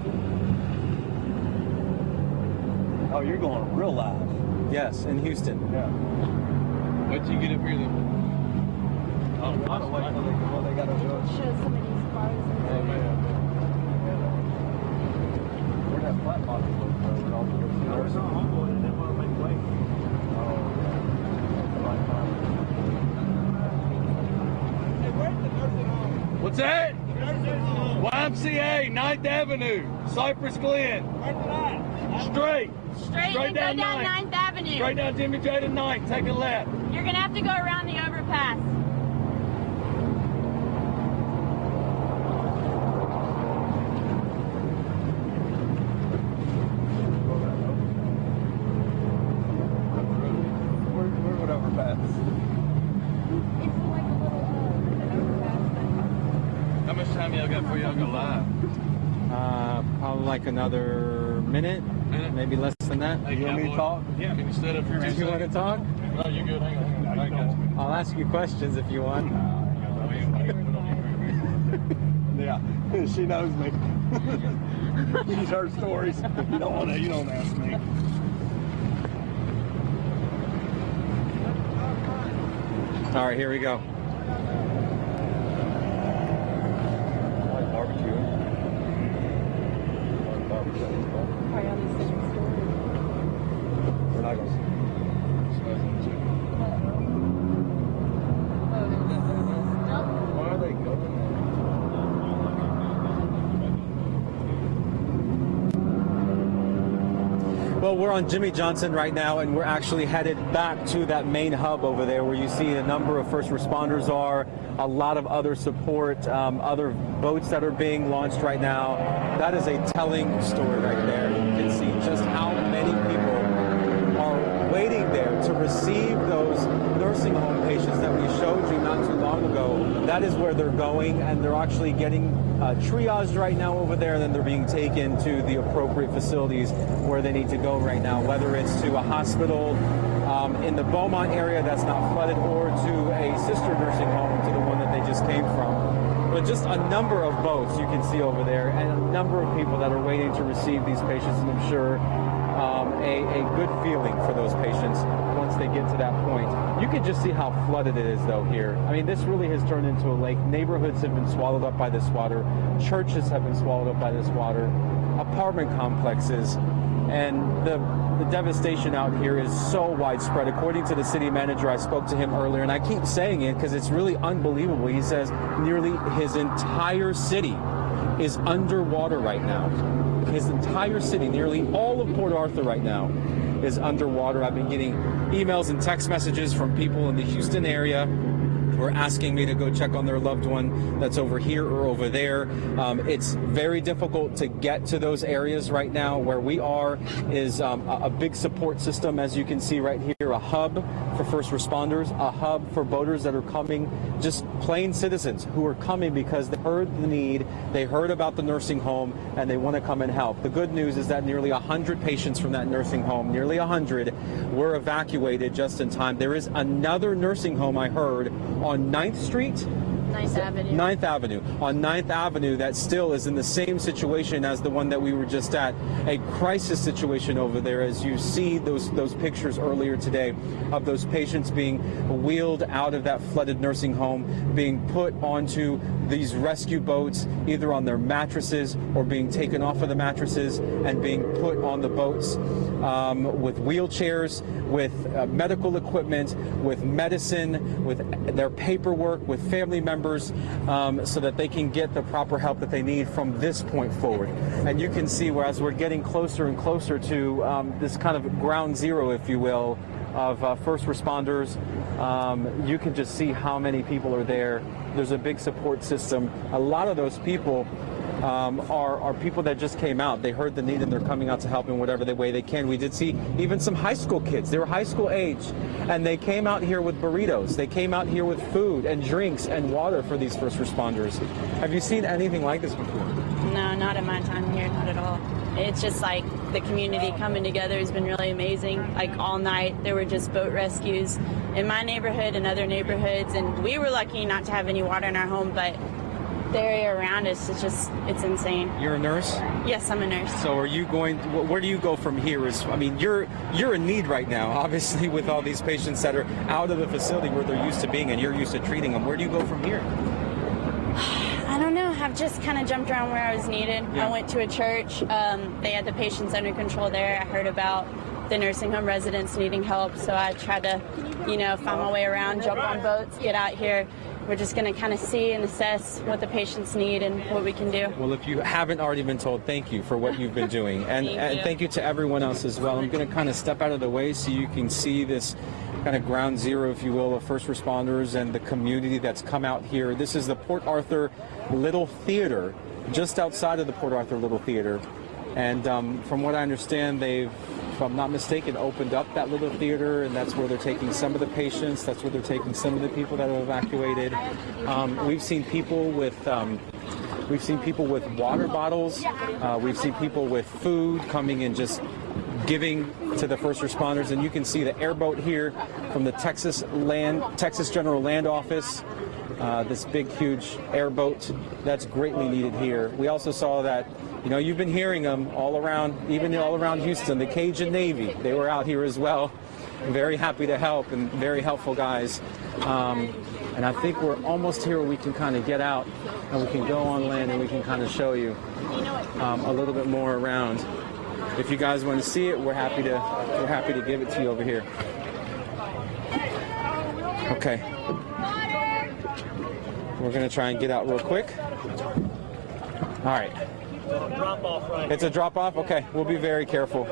Oh, you're going real live. Yes, in Houston. Yeah. Wait till you get up here then. I don't know what they got to do. Show some of these cars. Oh, man. Where'd that flat box go? What's that? YMCA, 9th Avenue, Cypress Glen. Straight. Straight and go down 9th Avenue. Straight down Jimmy J to 9th. Take a left. You're going to have to go around the overpass. Where would overpass? It's like a little overpass. How much time y'all got before y'all go live? Probably like another minute, maybe less than that. Hey, you want me to talk? Yeah. Can you set up here? Do you want to talk? No, you good. Hang on. I got you. I'll ask you questions if you want. Yeah, she knows me. She's heard stories. You don't want to. You don't ask me. All right, here we go. Barbecue. Probably on the second story. We're not going to. Why are they going Well, we're on Jimmy Johnson right now, and we're actually headed back to that main hub over there where you see a number of first responders are, a lot of other support, other boats that are being launched right now. That is a telling story right there. You can see just how many people are waiting there to receive those nursing home patients that we showed you not too long ago. That is where they're going, and they're actually getting triaged right now over there, and then they're being taken to the appropriate facilities where they need to go right now, whether it's to a hospital in the Beaumont area that's not flooded, or to a sister nursing home to the one that they just came from. But just a number of boats you can see over there, and a number of people that are waiting to receive these patients, and I'm sure a good feeling for those patients once they get to that point. You can just see how flooded it is though here. I mean, this really has turned into a lake. Neighborhoods have been swallowed up by this water. Churches have been swallowed up by this water. Apartment complexes. And the devastation out here is so widespread. According to the city manager, I spoke to him earlier, and I keep saying it because it's really unbelievable. He says nearly his entire city is underwater right now. His entire city, nearly all of Port Arthur right now, is underwater. I've been getting emails and text messages from people in the Houston area who are asking me to go check on their loved one that's over here or over there. It's very difficult to get to those areas right now. Where we are is a big support system, as you can see right here, a hub for first responders, a hub for boaters that are coming, just plain citizens who are coming because they heard the need, they heard about the nursing home, and they want to come and help. The good news is that nearly 100 patients from that nursing home, nearly 100, were evacuated just in time. There is another nursing home, I heard, on 9th Street? 9th Avenue. 9th Avenue. On 9th Avenue, that still is in the same situation as the one that we were just at. A crisis situation over there, as you see those pictures earlier today of those patients being wheeled out of that flooded nursing home, being put onto these rescue boats, either on their mattresses or being taken off of the mattresses and being put on the boats with wheelchairs, with medical equipment, with medicine, with their paperwork, with family members, so that they can get the proper help that they need from this point forward. And you can see whereas we're getting closer and closer to this kind of ground zero, if you will, of first responders, you can just see how many people are there. There's a big support system. A lot of those people are people that just came out. They heard the need and they're coming out to help in whatever way they can. We did see even some high school kids. They were high school age, and they came out here with burritos. They came out here with food and drinks and water for these first responders. Have you seen anything like this before? No, not in my time here, not at all. It's just like the community coming together has been really amazing. Like all night, there were just boat rescues in my neighborhood and other neighborhoods, and we were lucky not to have any water in our home, but the area around us is just, it's insane. You're a nurse? Yes, I'm a nurse. So are you going, where do you go from here? I mean, you're in need right now, obviously, with all these patients that are out of the facility where they're used to being and you're used to treating them. Where do you go from here? I don't know. I've just kind of jumped around where I was needed. Yeah. I went to a church. They had the patients under control there. I heard about the nursing home residents needing help, so I tried to, find my way around, jump on boats, get out here. We're just going to kind of see and assess what the patients need and what we can do. Well, if you haven't already been told, thank you for what you've been doing. And thank you to everyone else as well. I'm going to kind of step out of the way so you can see this kind of ground zero, if you will, of first responders and the community that's come out here. This is the Port Arthur Little Theater, just outside of the Port Arthur Little Theater. And from what I understand, they've, if I'm not mistaken, opened up that little theater, and that's where they're taking some of the patients. That's where they're taking some of the people that have evacuated. We've seen people with water bottles. We've seen people with food coming and just giving to the first responders. And you can see the airboat here from the Texas General Land Office. This big, huge airboat that's greatly needed here. We also saw that, you've been hearing them all around, even all around Houston, the Cajun Navy. They were out here as well. Very happy to help and very helpful guys. And I think we're almost here where we can kind of get out and we can go on land and we can kind of show you a little bit more around. If you guys want to see it, we're happy to give it to you over here. Okay. We're going to try and get out real quick. All right. It's a drop off? Okay, we'll be very careful.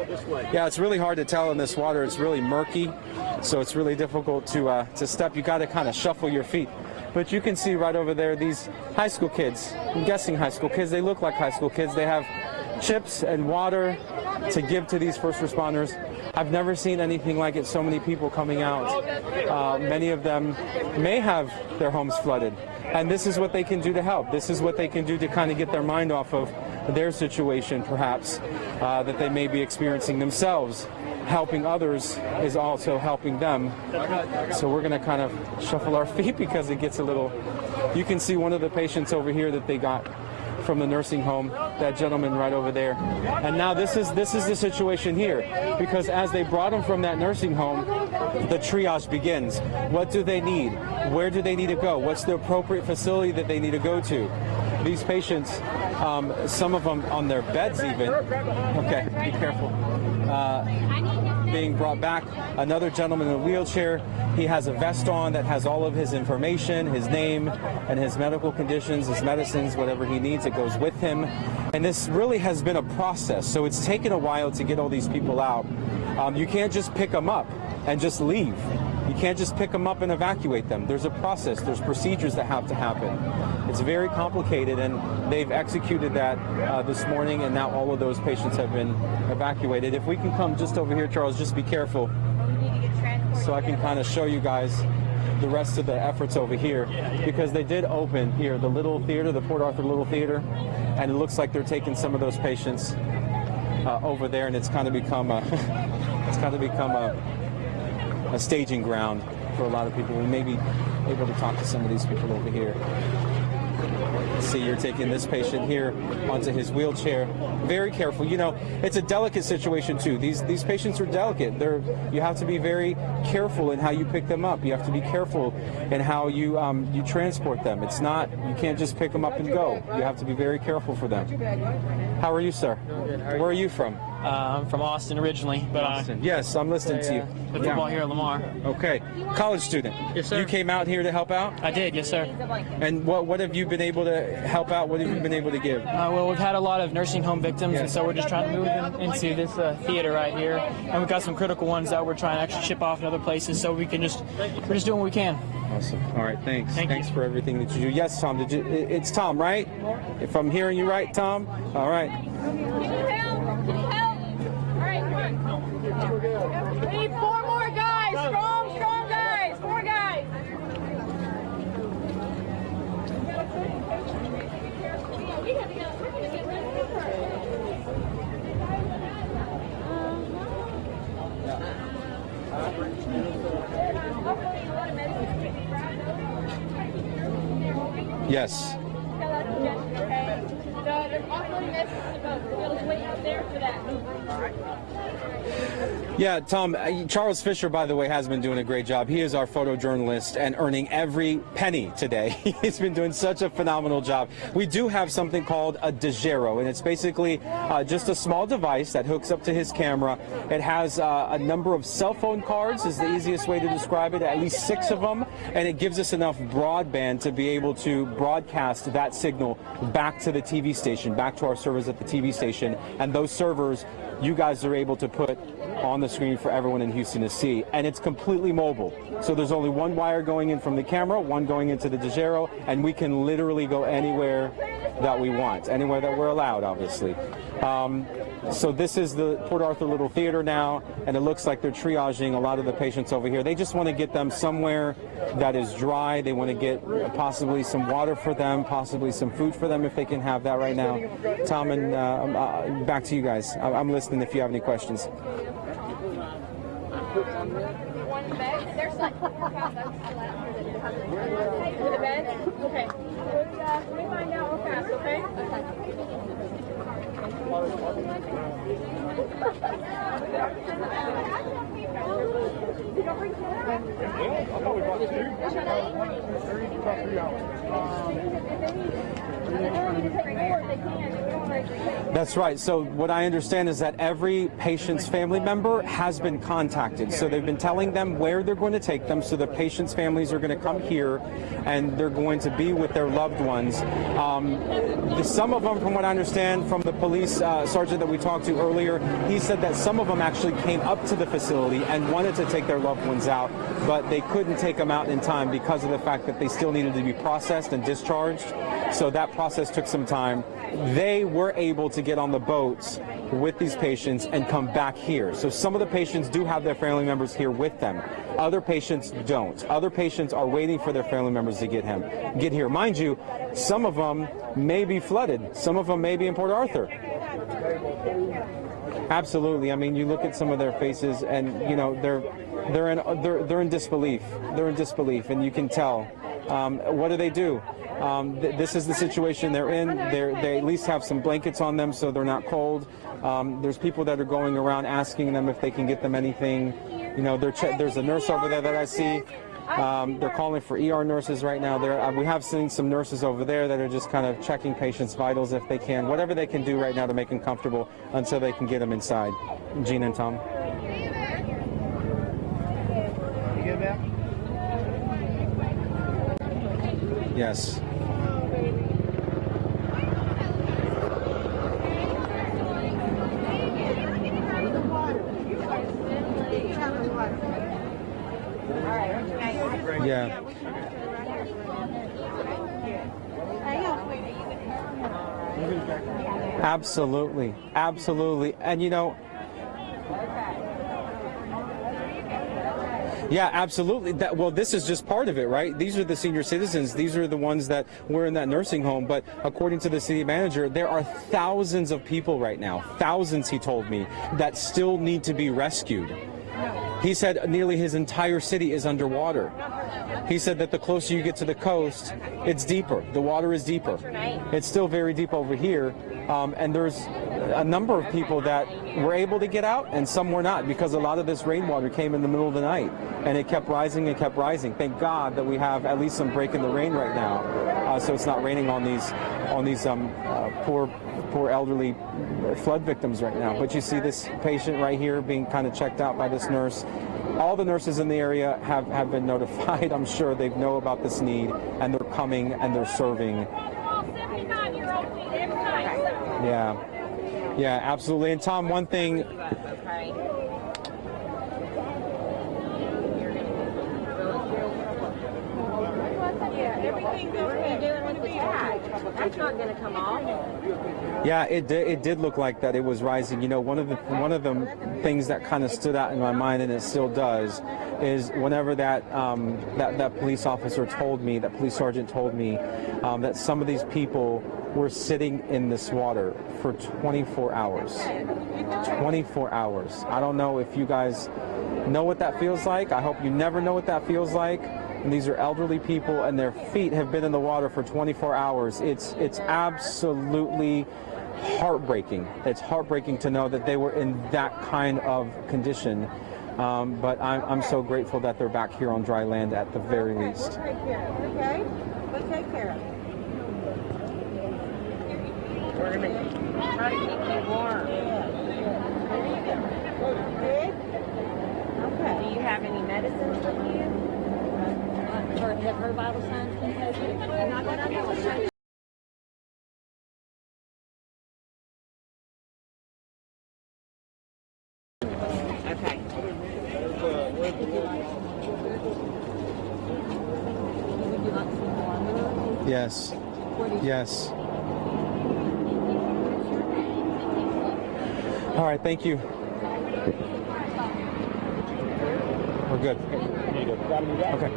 Yeah, it's really hard to tell in this water. It's really murky, so it's really difficult to step. You got to kind of shuffle your feet. But you can see right over there these high school kids. I'm guessing high school kids. They look like high school kids. They have chips and water to give to these first responders. I've never seen anything like it. So many people coming out. Many of them may have their homes flooded. And this is what they can do to help. This is what they can do to kind of get their mind off of their situation, perhaps, that they may be experiencing themselves. Helping others is also helping them. So we're going to kind of shuffle our feet because it gets a little... You can see one of the patients over here that they got from the nursing home, that gentleman right over there. And now this is the situation here, because as they brought him from that nursing home, the triage begins. What do they need? Where do they need to go? What's the appropriate facility that they need to go to? These patients, some of them on their beds even. Okay, be careful. Being brought back. Another gentleman in a wheelchair. He has a vest on that has all of his information, his name, and his medical conditions, his medicines, whatever he needs, it goes with him. And this really has been a process, so it's taken a while to get all these people out. You can't just pick them up and just leave. You can't just pick them up and evacuate them. There's a process. There's procedures that have to happen. It's very complicated, and they've executed that this morning, and now all of those patients have been evacuated. If we can come just over here, Charles, just be careful, so I can kind of show you guys the rest of the efforts over here, because they did open here the little theater, the Port Arthur Little Theater, and it looks like they're taking some of those patients over there, and it's kind of become a a staging ground for a lot of people. We may be able to talk to some of these people over here. See, you're taking this patient here onto his wheelchair. Very careful. You know, it's a delicate situation too. These patients are delicate. You have to be very careful in how you pick them up. You have to be careful in how you transport them. It's not, you can't just pick them up and go. You have to be very careful for them. How are you, sir? Where are you from? I'm from Austin originally, but Austin. Yes, I'm listening to you. The football here at Lamar. Okay. College student. Yes, sir. You came out here to help out? I did, yes, sir. And what have you been able to help out? What have you been able to give? Well, we've had a lot of nursing home victims, and so we're just trying to move them into this theater right here. And we've got some critical ones that we're trying to actually ship off in other places, so we're just doing what we can. Awesome. All right, thanks. Thanks for everything that you do. Yes, Tom, it's Tom, right? If I'm hearing you right, Tom? All right. Can you help? Can you help? All right, come on. We need 4 more guys. Strong guys. 4 guys. Yes. Yeah, Tom, Charles Fisher, by the way, has been doing a great job. He is our photojournalist and earning every penny today. He's been doing such a phenomenal job. We do have something called a Dejero, and it's basically just a small device that hooks up to his camera. It has a number of cell phone cards, is the easiest way to describe it, at least 6 of them, and it gives us enough broadband to be able to broadcast that signal back to the TV station, back to our servers at the TV station, and those servers you guys are able to put on the screen for everyone in Houston to see. And it's completely mobile. So there's only one wire going in from the camera, one going into the Dejero, and we can literally go anywhere that we want, anywhere that we're allowed, obviously. So this is the Port Arthur Little Theater now, and it looks like they're triaging a lot of the patients over here. They just want to get them somewhere that is dry. They want to get possibly some water for them, possibly some food for them if they can have that right now. Tom, and back to you guys. I'm listening if you have any questions. One bed. There's like 4 pounds. The bed? Okay. Let me find out real fast, okay? That's right. So what I understand is that every patient's family member has been contacted. So they've been telling them where they're going to take them. So the patient's families are going to come here and they're going to be with their loved ones. Some of them, from what I understand from the police sergeant that we talked to earlier, he said that some of them actually came up to the facility and wanted to take their loved ones out, but they couldn't take them out in time because of the fact that they still needed to be processed and discharged. So that process took some time. They were able to get on the boats with these patients and come back here. So some of the patients do have their family members here with them. Other patients don't. Other patients are waiting for their family members to get here. Mind you, some of them may be flooded. Some of them may be in Port Arthur. Absolutely. I mean, you look at some of their faces, and you know they're in disbelief. They're in disbelief, and you can tell. What do? This is the situation they're in. They at least have some blankets on them so they're not cold. There's people that are going around asking them if they can get them anything. You know, there's a nurse over there that I see. They're calling for ER nurses right now. We have seen some nurses over there that are just kind of checking patients' vitals if they can. Whatever they can do right now to make them comfortable until they can get them inside. Gina and Tom. You get that? Yes. All right. Absolutely, absolutely. And you know, yeah, absolutely. Well, this is just part of it, right? These are the senior citizens. These are the ones that were in that nursing home. But according to the city manager, there are thousands of people right now, thousands, he told me, that still need to be rescued. He said nearly his entire city is underwater. He said that the closer you get to the coast, it's deeper. The water is deeper. It's still very deep over here. And there's a number of people that were able to get out and some were not, because a lot of this rainwater came in the middle of the night and it kept rising and kept rising. Thank God that we have at least some break in the rain right now, so it's not raining on these poor elderly flood victims right now. But you see this patient right here being kind of checked out by this nurse. All the nurses in the area have been notified. I'm sure they know about this need and they're coming and they're serving. Yeah, yeah, absolutely. And Tom, one thing. Everything's okay. Doing with the tag. That's not going to come off. Yeah, it did look like that. It was rising. You know, one of the things that kind of stood out in my mind, and it still does, is whenever that police officer told me, that police sergeant told me, that some of these people were sitting in this water for 24 hours. 24 hours. I don't know if you guys know what that feels like. I hope you never know what that feels like. And these are elderly people, and their feet have been in the water for 24 hours. It's absolutely heartbreaking. It's heartbreaking to know that they were in that kind of condition. But I'm so grateful that they're back here on dry land at the very least. We'll take care of it, okay? We'll take care of it. We're going to try to keep you warm. Good? Okay. Do you have any medicines with you? Or have her vital signs been tested? Not that I know of. Okay. Yes. Yes. All right, thank you. We're good. Okay.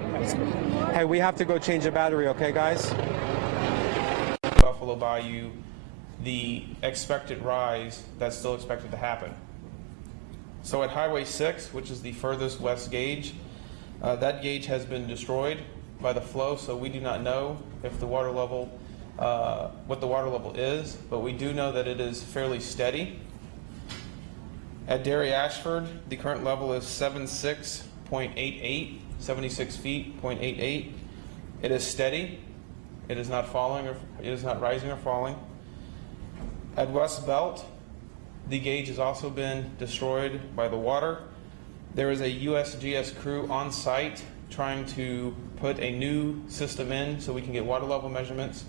Hey, we have to go change the battery, okay, guys? Buffalo Bayou, the expected rise that's still expected to happen. So at Highway 6, which is the furthest west gauge, that gauge has been destroyed by the flow, so we do not know if the water level, what the water level is, but we do know that it is fairly steady. At Derry Ashford, the current level is 76.88, 76 feet, 0.88. It is steady. It is not falling, or it is not rising or falling. At West Belt, the gauge has also been destroyed by the water. There is a USGS crew on site trying to put a new system in so we can get water level measurements.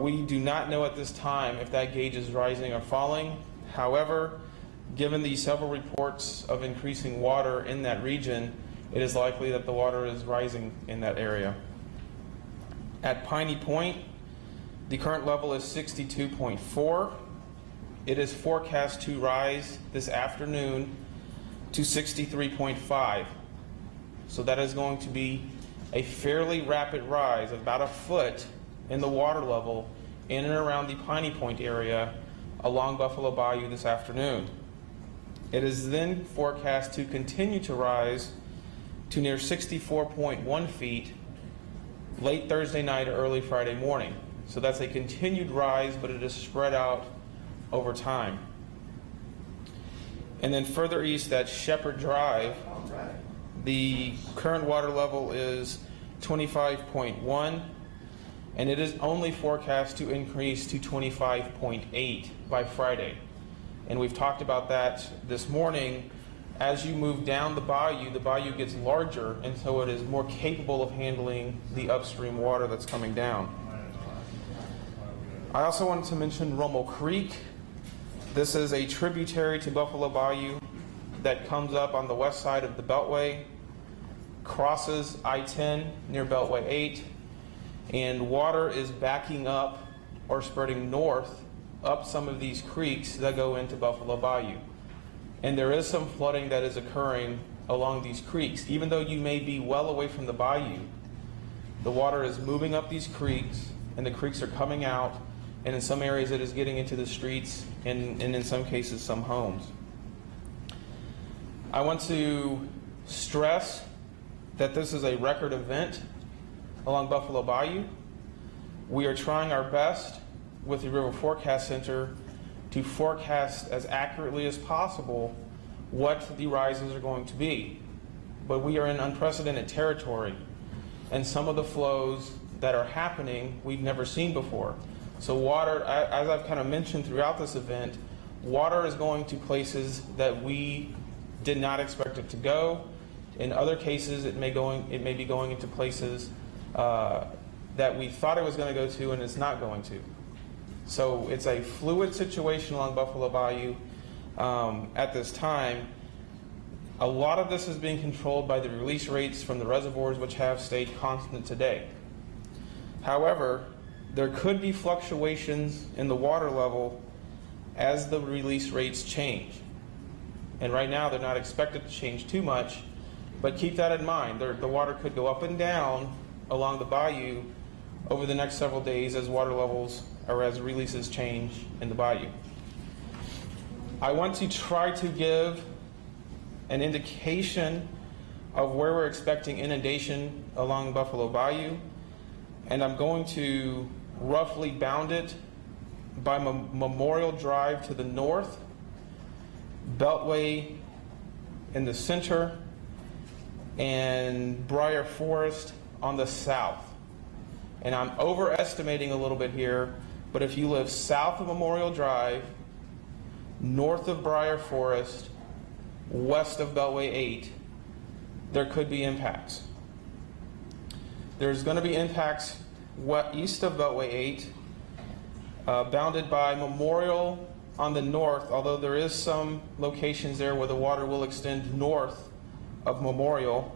We do not know at this time if that gauge is rising or falling. However, given the several reports of increasing water in that region, it is likely that the water is rising in that area. At Piney Point, the current level is 62.4. It is forecast to rise this afternoon to 63.5. So that is going to be a fairly rapid rise of about a foot in the water level in and around the Piney Point area along Buffalo Bayou this afternoon. It is then forecast to continue to rise to near 64.1 feet late Thursday night or early Friday morning. So that's a continued rise, but it is spread out over time. And then further east at Shepherd Drive, the current water level is 25.1, and it is only forecast to increase to 25.8 by Friday. And we've talked about that this morning. As you move down the bayou gets larger, and so it is more capable of handling the upstream water that's coming down. I also wanted to mention Rummel Creek. This is a tributary to Buffalo Bayou that comes up on the west side of the Beltway, crosses I-10 near Beltway 8, and water is backing up or spreading north up some of these creeks that go into Buffalo Bayou. And there is some flooding that is occurring along these creeks. Even though you may be well away from the bayou, the water is moving up these creeks, and the creeks are coming out, and in some areas it is getting into the streets, and in some cases some homes. I want to stress that this is a record event along Buffalo Bayou. We are trying our best with the River Forecast Center to forecast as accurately as possible what the rises are going to be. But we are in unprecedented territory, and some of the flows that are happening we've never seen before. So water, as I've kind of mentioned throughout this event, water is going to places that we did not expect it to go. In other cases, it may be going into places that we thought it was going to go to and it's not going to. So it's a fluid situation along Buffalo Bayou at this time. A lot of this is being controlled by the release rates from the reservoirs, which have stayed constant today. However, there could be fluctuations in the water level as the release rates change. And right now they're not expected to change too much, but keep that in mind. The water could go up and down along the bayou over the next several days as water levels or as releases change in the bayou. I want to try to give an indication of where we're expecting inundation along Buffalo Bayou, and I'm going to roughly bound it by Memorial Drive to the north, Beltway in the center, and Briar Forest on the south. And I'm overestimating a little bit here, but if you live south of Memorial Drive, north of Briar Forest, west of Beltway 8, there could be impacts. There's going to be impacts east of Beltway 8, bounded by Memorial on the north, although there is some locations there where the water will extend north of Memorial.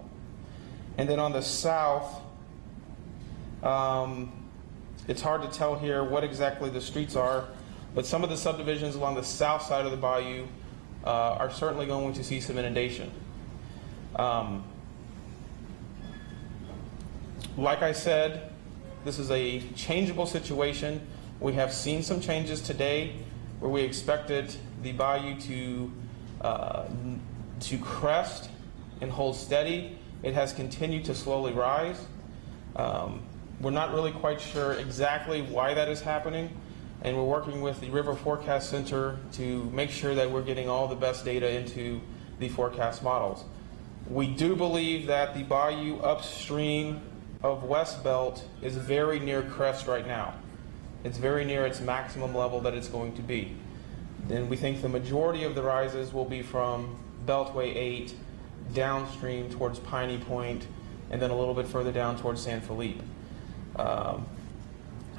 And then on the south, it's hard to tell here what exactly the streets are, but some of the subdivisions along the south side of the bayou are certainly going to see some inundation. Like I said, this is a changeable situation. We have seen some changes today where we expected the bayou to crest and hold steady. It has continued to slowly rise. We're not really quite sure exactly why that is happening, and we're working with the River Forecast Center to make sure that we're getting all the best data into the forecast models. We do believe that the bayou upstream of West Belt is very near crest right now. It's very near its maximum level that it's going to be. Then we think the majority of the rises will be from Beltway 8 downstream towards Piney Point, and then a little bit further down towards San Felipe.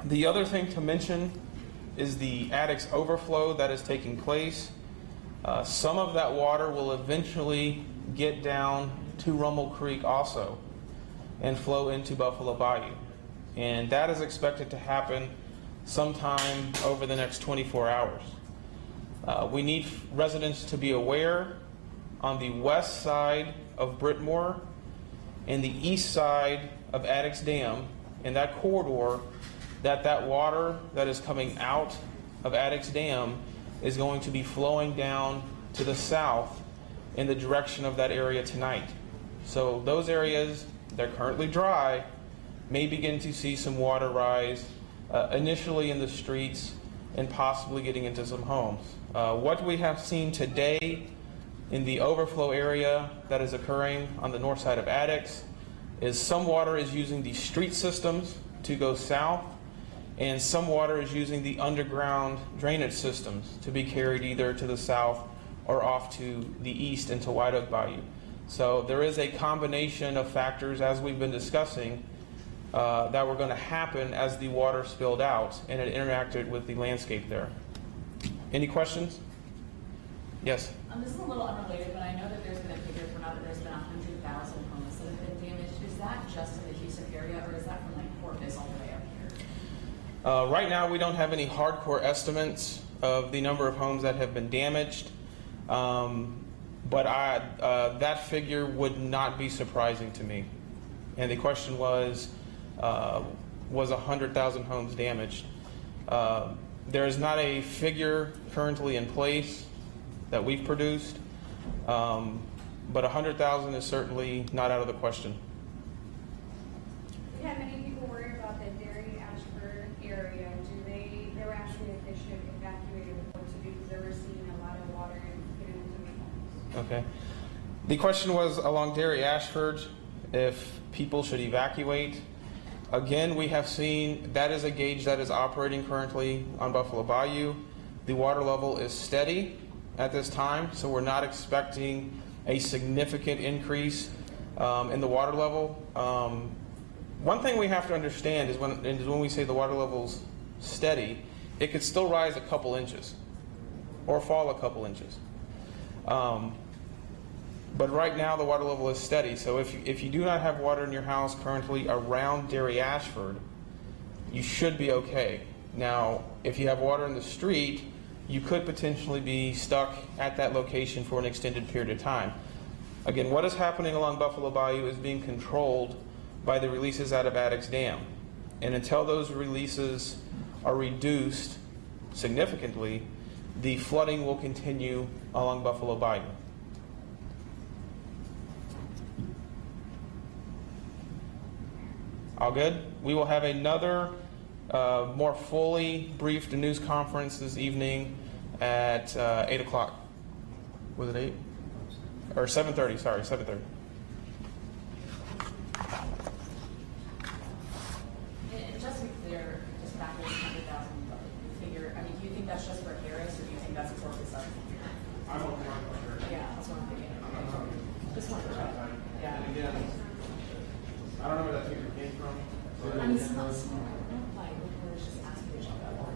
The other thing to mention is the Addicks overflow that is taking place. Some of that water will eventually get down to Rummel Creek also and flow into Buffalo Bayou. And that is expected to happen sometime over the next 24 hours. We need residents to be aware on the west side of Brittmore and the east side of Addicks Dam, in that corridor, that water that is coming out of Addicks Dam is going to be flowing down to the south in the direction of that area tonight. So those areas that are currently dry may begin to see some water rise initially in the streets and possibly getting into some homes. What we have seen today in the overflow area that is occurring on the north side of Addicks is some water is using the street systems to go south, and some water is using the underground drainage systems to be carried either to the south or off to the east into White Oak Bayou. So there is a combination of factors, as we've been discussing, that were going to happen as the water spilled out and it interacted with the landscape there. Any questions? Yes? This is a little unrelated, but I know that there's been a figure for now that there's been 100,000 homes that have been damaged. Is that just in the Houston area, or is that from like Corpus all the way up here? Right now, we don't have any hardcore estimates of the number of homes that have been damaged, but that figure would not be surprising to me. And the question was 100,000 homes damaged? There is not a figure currently in place that we've produced, but 100,000 is certainly not out of the question. We had many people worried about the Derry-Ashford area. They were asking if they should evacuate or what to do because they were seeing a lot of water getting into the homes. Okay. The question was along Derry-Ashford if people should evacuate. Again, we have seen that is a gauge that is operating currently on Buffalo Bayou. The water level is steady at this time, so we're not expecting a significant increase in the water level. One thing we have to understand is when we say the water level's steady, it could still rise a couple inches or fall a couple inches. But right now the water level is steady, so if you do not have water in your house currently around Derry-Ashford, you should be okay. Now, if you have water in the street, you could potentially be stuck at that location for an extended period of time. Again, what is happening along Buffalo Bayou is being controlled by the releases out of Addicks Dam. And until those releases are reduced significantly, the flooding will continue along Buffalo Bayou. All good? We will have another more fully briefed news conference this evening at 8 o'clock. Was it 8? Or 7:30, sorry, 7:30. And just to be clear, just back to the 100,000 figure, I mean, do you think that's just for Harris, or do you think that's for the sub? I'm okay with her. Yeah, that's what I'm thinking. Just one for check. Yeah. And again, I don't know where that figure came from. I mean, it's not small. Like, we're just asking to check that one.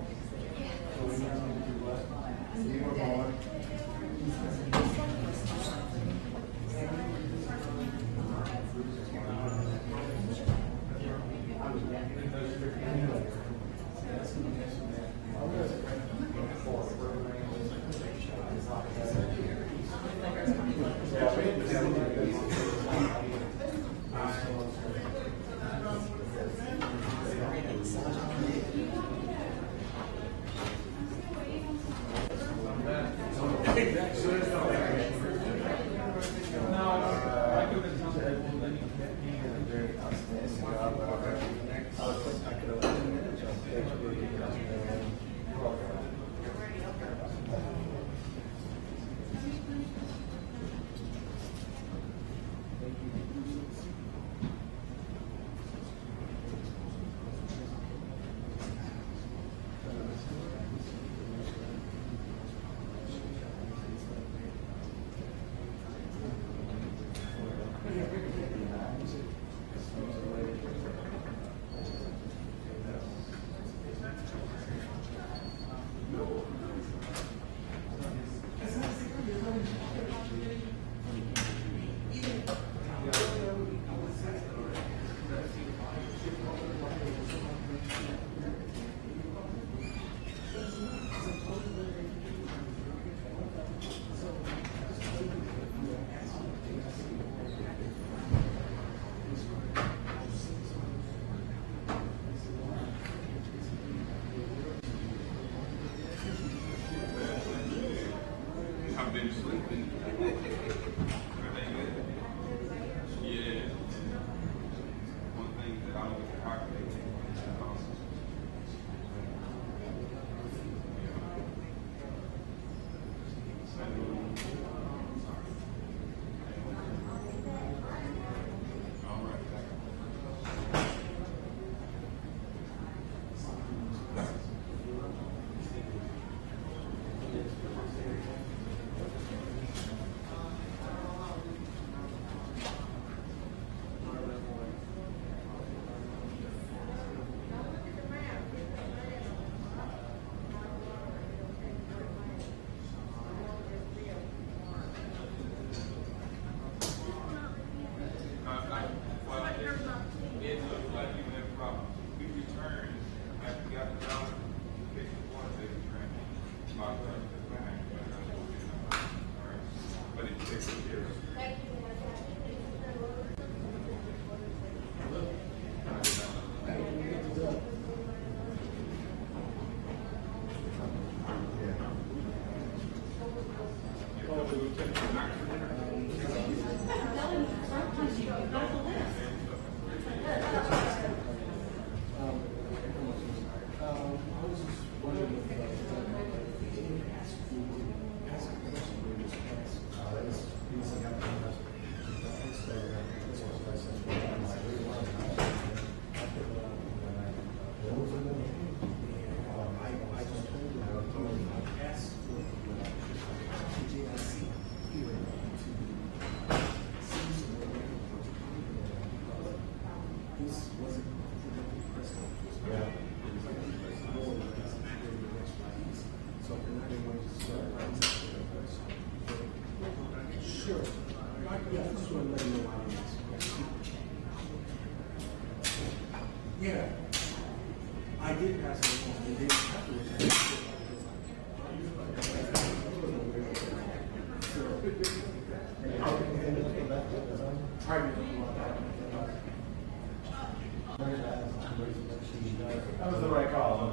That was the right call.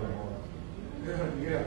Yeah.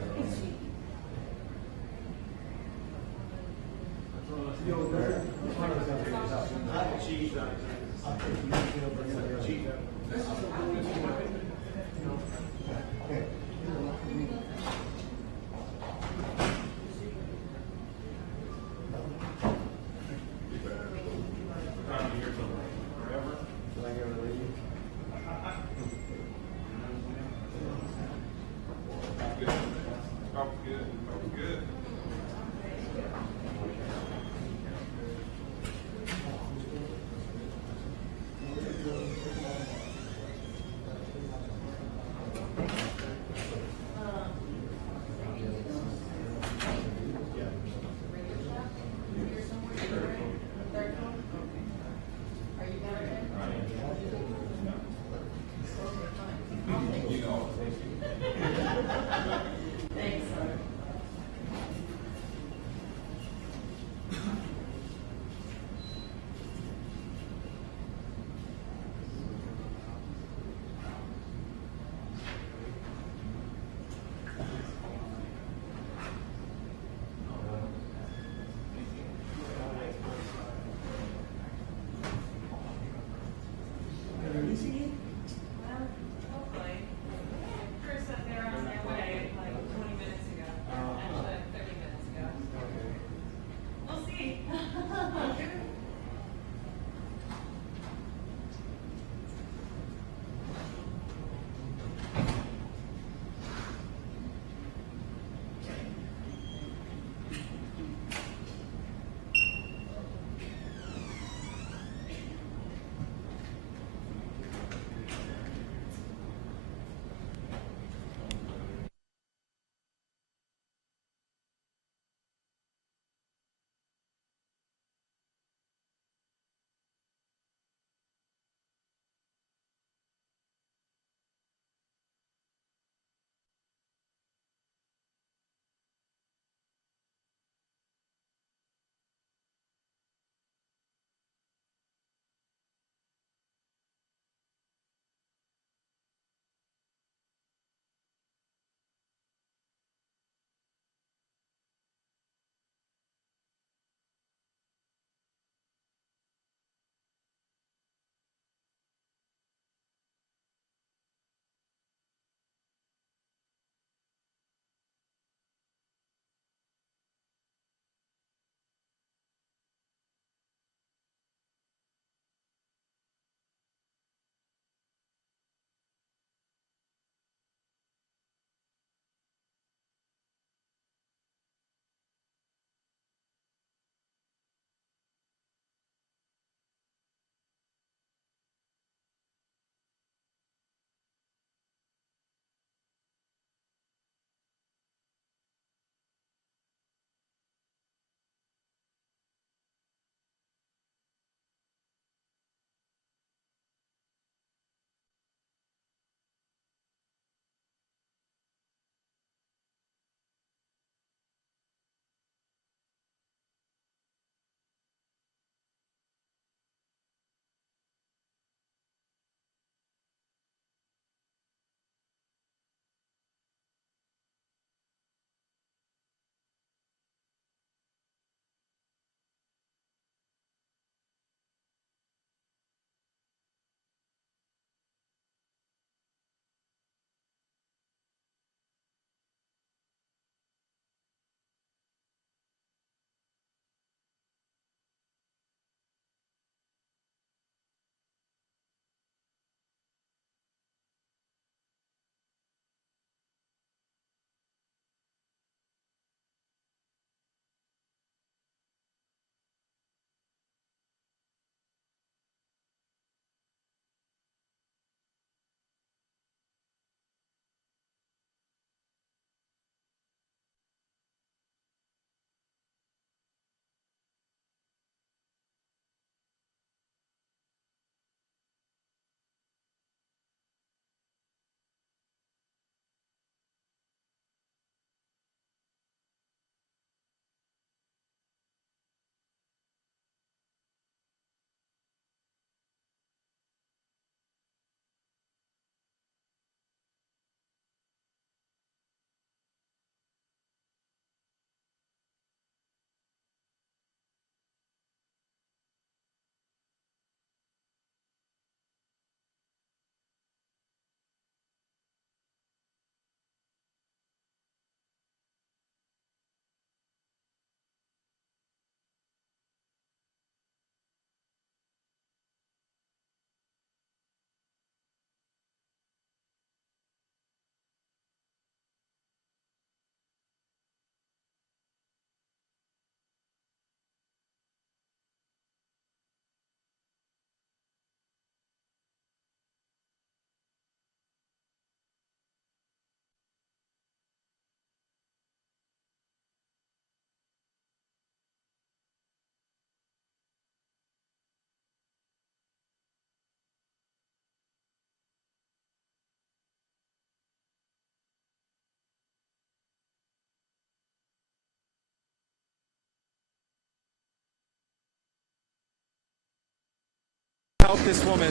help this woman.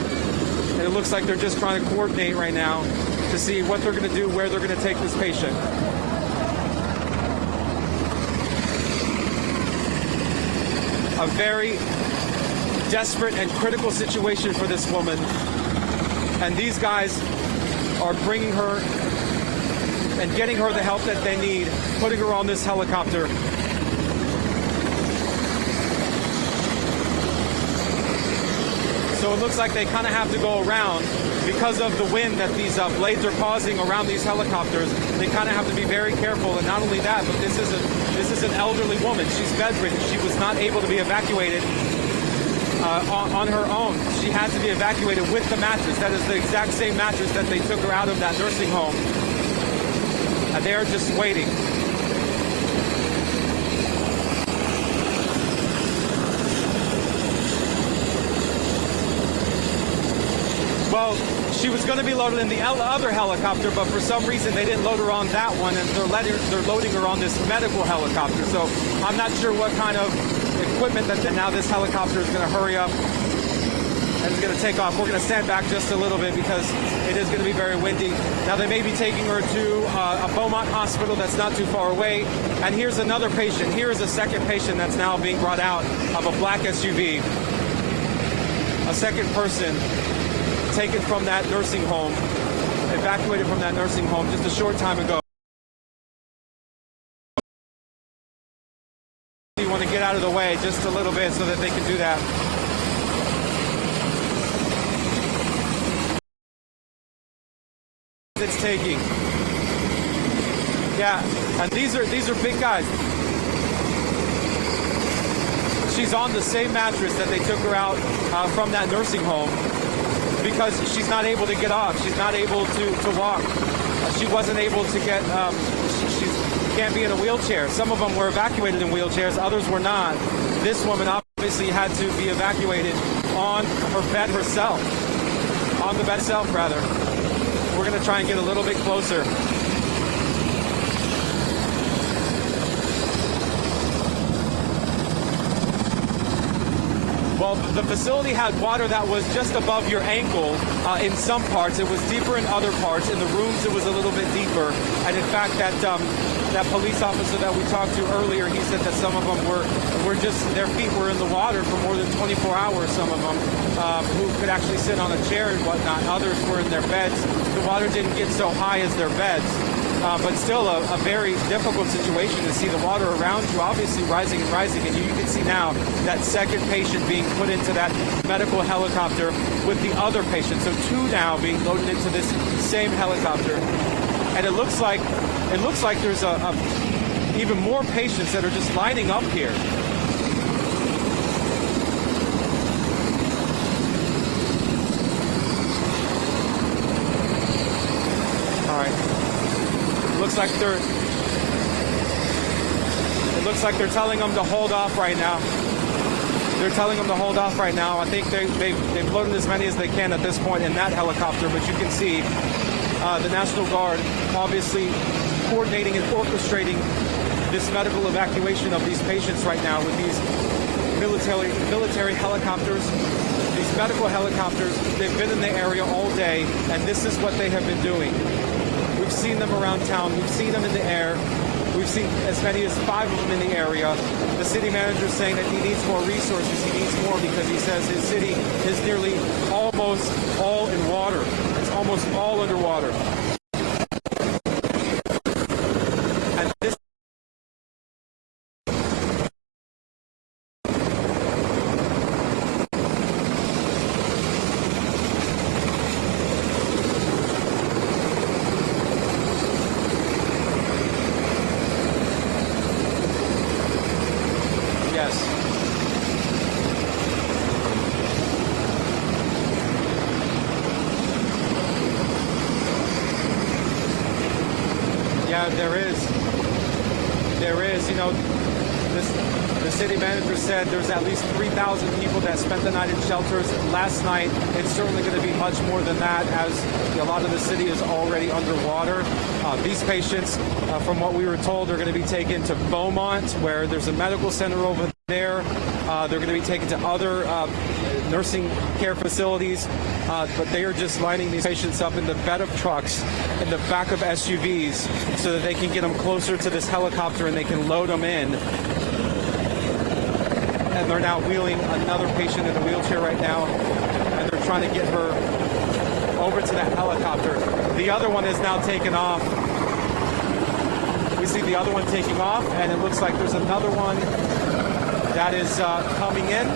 And it looks like they're just trying to coordinate right now to see what they're going to do, where they're going to take this patient. A very desperate and critical situation for this woman. And these guys are bringing her and getting her the help that they need, putting her on this helicopter. So it looks like they kind of have to go around because of the wind that these blades are causing around these helicopters. They kind of have to be very careful. And not only that, but this is an elderly woman. She's bedridden. She was not able to be evacuated on her own. She had to be evacuated with the mattress. That is the exact same mattress that they took her out of that nursing home. And they are just waiting. Well, she was going to be loaded in the other helicopter, but for some reason they didn't load her on that one, and they're loading her on this medical helicopter. So I'm not sure what kind of equipment that now this helicopter is going to hurry up and is going to take off. We're going to stand back just a little bit because it is going to be very windy. Now they may be taking her to a Beaumont hospital that's not too far away. And here's another patient. Here is a second patient that's now being brought out of a black SUV. A second person taken from that nursing home, evacuated from that nursing home just a short time ago. You want to get out of the way just a little bit so that they can do that. It's taking. Yeah, and these are big guys. She's on the same mattress that they took her out from that nursing home, because she's not able to get off. She's not able to walk. She wasn't able to get, she can't be in a wheelchair. Some of them were evacuated in wheelchairs, others were not. This woman obviously had to be evacuated on her bed herself. On the bed itself, rather. We're going to try and get a little bit closer. Well, the facility had water that was just above your ankle in some parts. It was deeper in other parts. In the rooms, it was a little bit deeper. And in fact, that police officer that we talked to earlier, he said that some of them were just, their feet were in the water for more than 24 hours, some of them, who could actually sit on a chair and whatnot. Others were in their beds. The water didn't get so high as their beds. But still a very difficult situation to see the water around you, obviously rising and rising. And you can see now that second patient being put into that medical helicopter with the other patient. So two now being loaded into this same helicopter. And it looks like there's even more patients that are just lining up here. All right. It looks like they're telling them to hold off right now. They're telling them to hold off right now. I think they've loaded as many as they can at this point in that helicopter, but you can see the National Guard obviously coordinating and orchestrating this medical evacuation of these patients right now with these military helicopters, these medical helicopters. They've been in the area all day, and this is what they have been doing. We've seen them around town. We've seen them in the air. We've seen as many as 5 of them in the area. The city manager is saying that he needs more resources. He needs more because he says his city is nearly almost all in water. It's almost all underwater. And this Yeah, there is. You know, the city manager said there's at least 3,000 people that spent the night in shelters last night. It's certainly going to be much more than that, as a lot of the city is already underwater. These patients, from what we were told, are going to be taken to Beaumont, where there's a medical center over there. They're going to be taken to other nursing care facilities, but they are just lining these patients up in the bed of trucks, in the back of SUVs, so that they can get them closer to this helicopter and they can load them in. And they're now wheeling another patient in a wheelchair right now, and they're trying to get her over to that helicopter. The other one is now taken off. We see the other one taking off, and it looks like there's another one that is coming in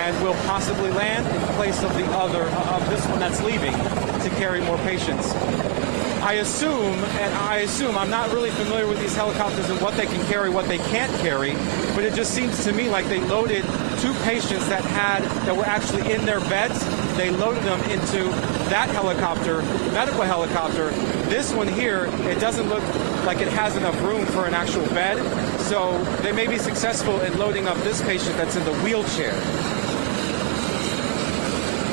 and will possibly land in place of the other, of this one that's leaving to carry more patients. I assume, I'm not really familiar with these helicopters and what they can carry, what they can't carry, but it just seems to me like they loaded 2 patients that were actually in their beds. They loaded them into that helicopter, medical helicopter. This one here, it doesn't look like it has enough room for an actual bed, so they may be successful in loading up this patient that's in the wheelchair.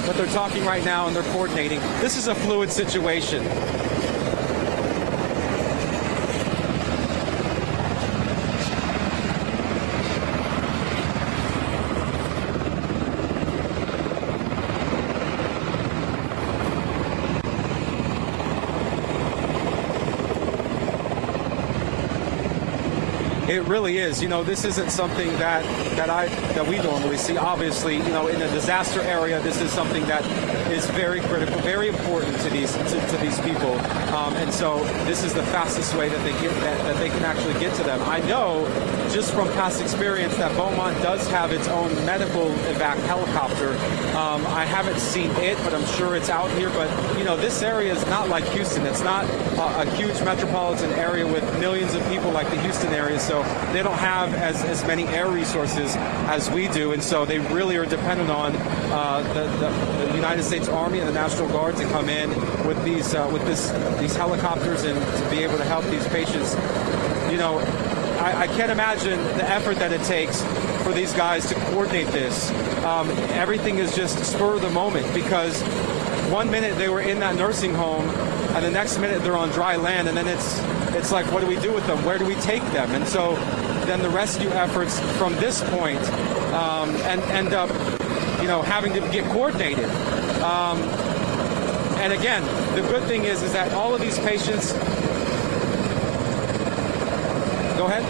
But they're talking right now and they're coordinating. This is a fluid situation. It really is. You know, this isn't something that we normally see. Obviously, you know, in a disaster area, this is something that is very critical, very important to these people. And so this is the fastest way that they can actually get to them. I know just from past experience that Beaumont does have its own medical evac helicopter. I haven't seen it, but I'm sure it's out here. But you know, this area is not like Houston. It's not a huge metropolitan area with millions of people like the Houston area. So they don't have as many air resources as we do, and so they really are dependent on the United States Army and the National Guard to come in with these helicopters and to be able to help these patients. You know, I can't imagine the effort that it takes for these guys to coordinate this. Everything is just spur of the moment, because one minute they were in that nursing home and the next minute they're on dry land, and then it's like, what do we do with them? Where do we take them? And so then the rescue efforts from this point end up, you know, having to get coordinated. And again, the good thing is that all of these patients. Go ahead.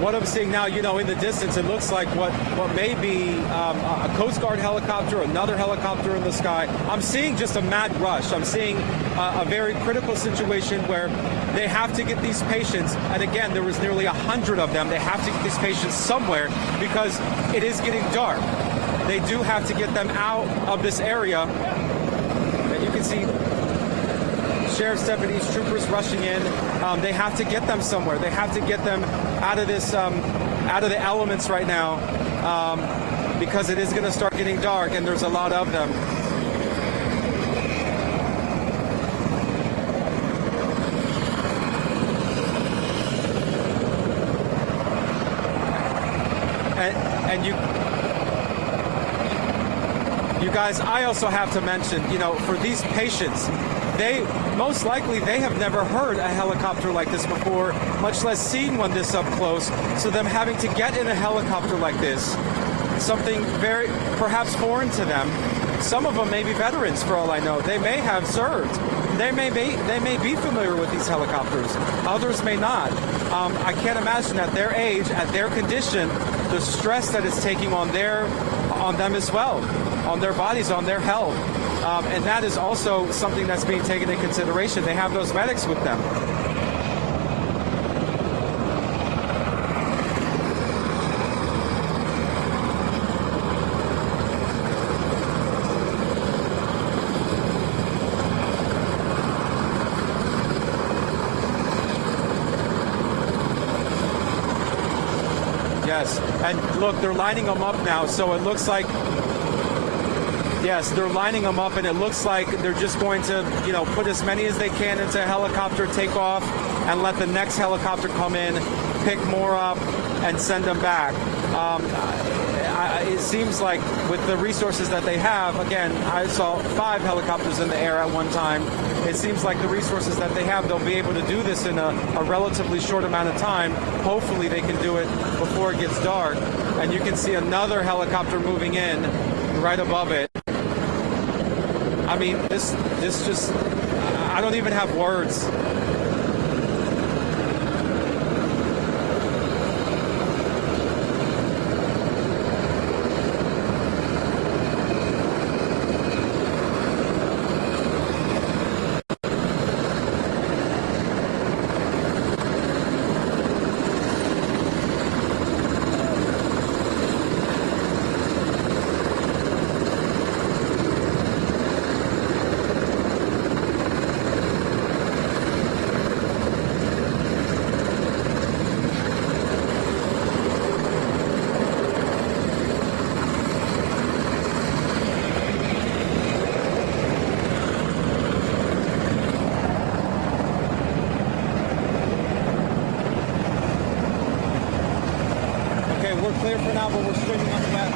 What I'm seeing now, you know, in the distance, it looks like what may be a Coast Guard helicopter, another helicopter in the sky. I'm seeing just a mad rush. I'm seeing a very critical situation where they have to get these patients, and again, there was nearly 100 of them. They have to get these patients somewhere because it is getting dark. They do have to get them out of this area. And you can see sheriff's deputies, troopers rushing in. They have to get them somewhere. They have to get them out of this, out of the elements right now, because it is going to start getting dark, and there's a lot of them. And you guys, I also have to mention, you know, for these patients, most likely they have never heard a helicopter like this before, much less seen one this up close. So them having to get in a helicopter like this, something very perhaps foreign to them. Some of them may be veterans, for all I know. They may have served. They may be familiar with these helicopters. Others may not. I can't imagine at their age, at their condition, the stress that it's taking on them as well. on their bodies, on their health. And that is also something that's being taken into consideration. They have those medics with them. Yes, and look, they're lining them up now, so it looks like, yes, they're lining them up, and it looks like they're just going to, you know, put as many as they can into a helicopter, take off, and let the next helicopter come in, pick more up, and send them back. It seems like with the resources that they have, again, I saw 5 helicopters in the air at one time. It seems like the resources that they have, they'll be able to do this in a relatively short amount of time. Hopefully they can do it before it gets dark. And you can see another helicopter moving in right above it. I mean, this just, I don't even have words. We're clear for now, but we're swinging on the back.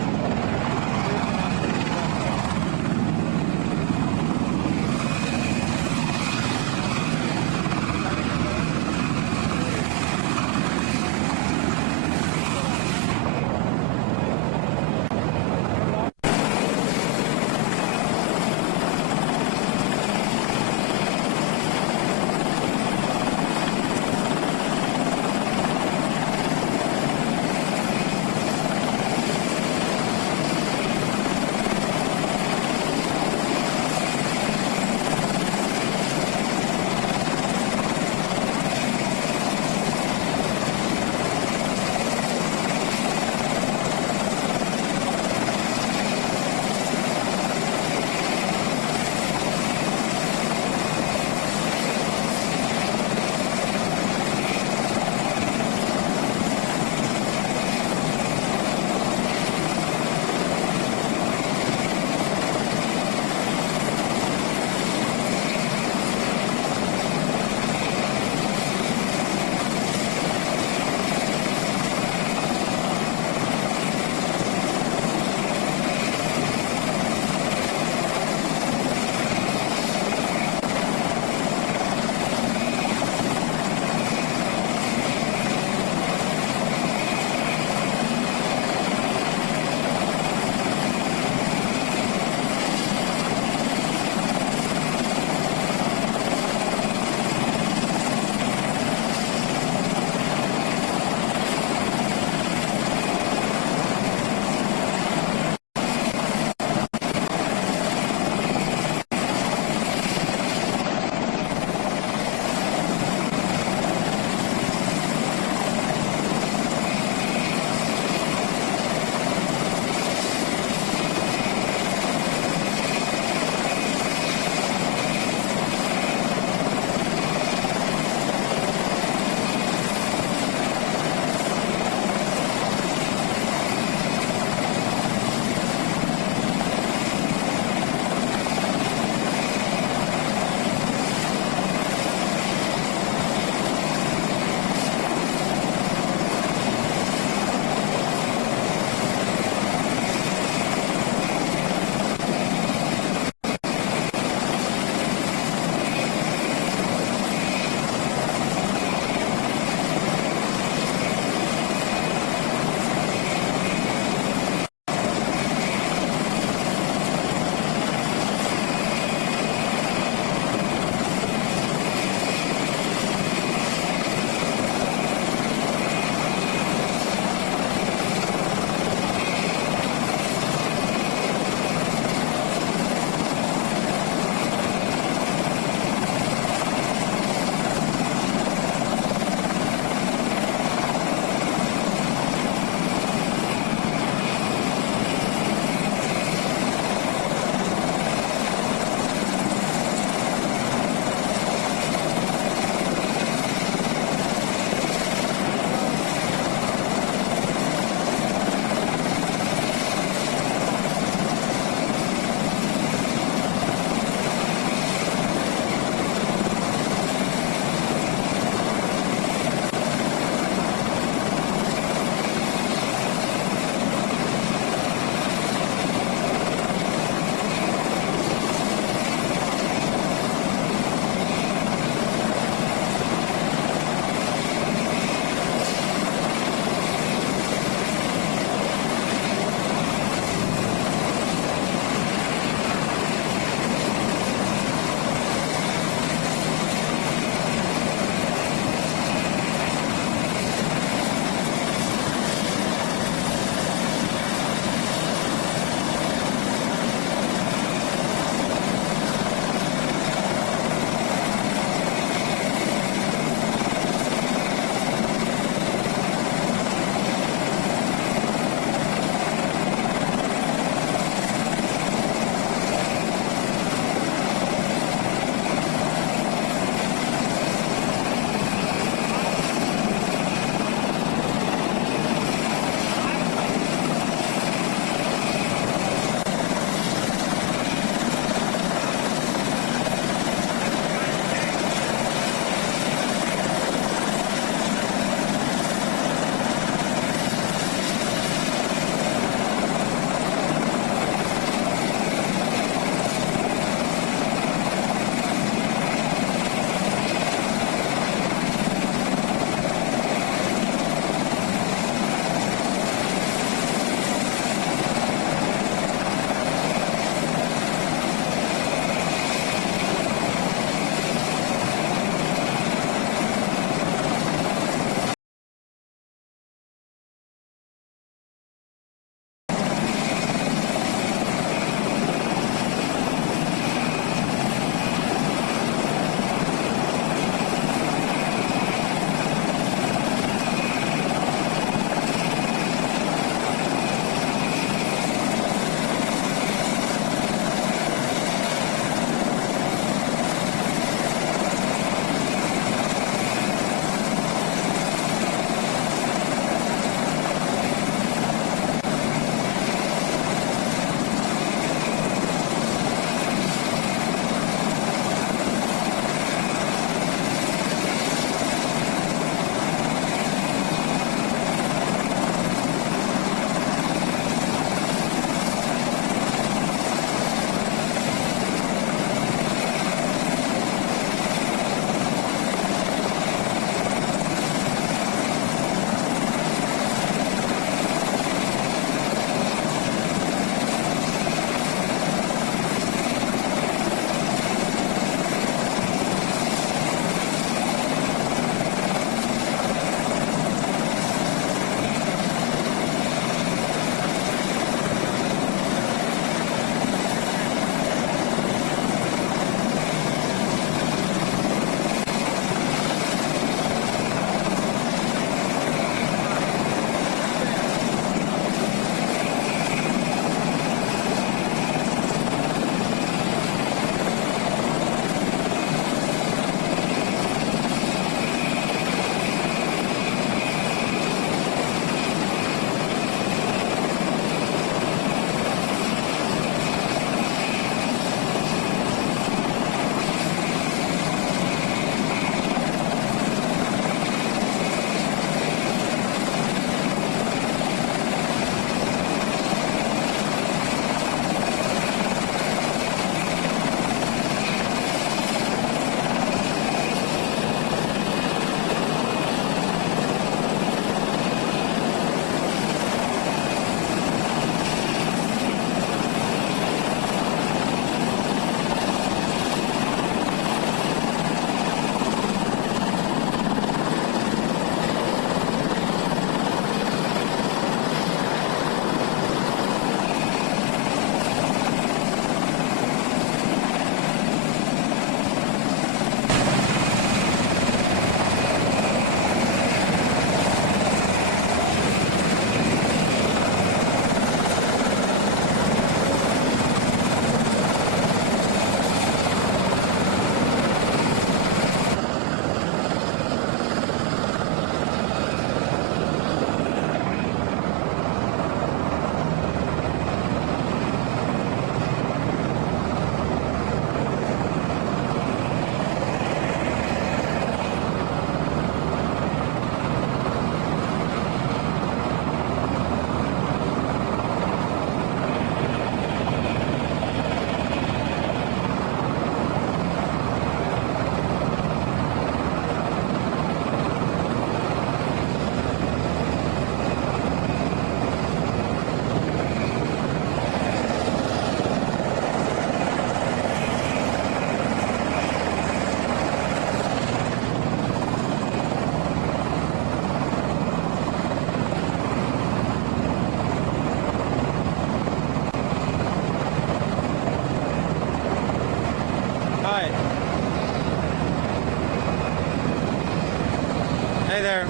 Hey there.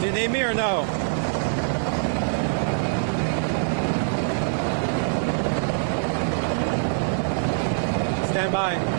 Do you need me or no? Stand by.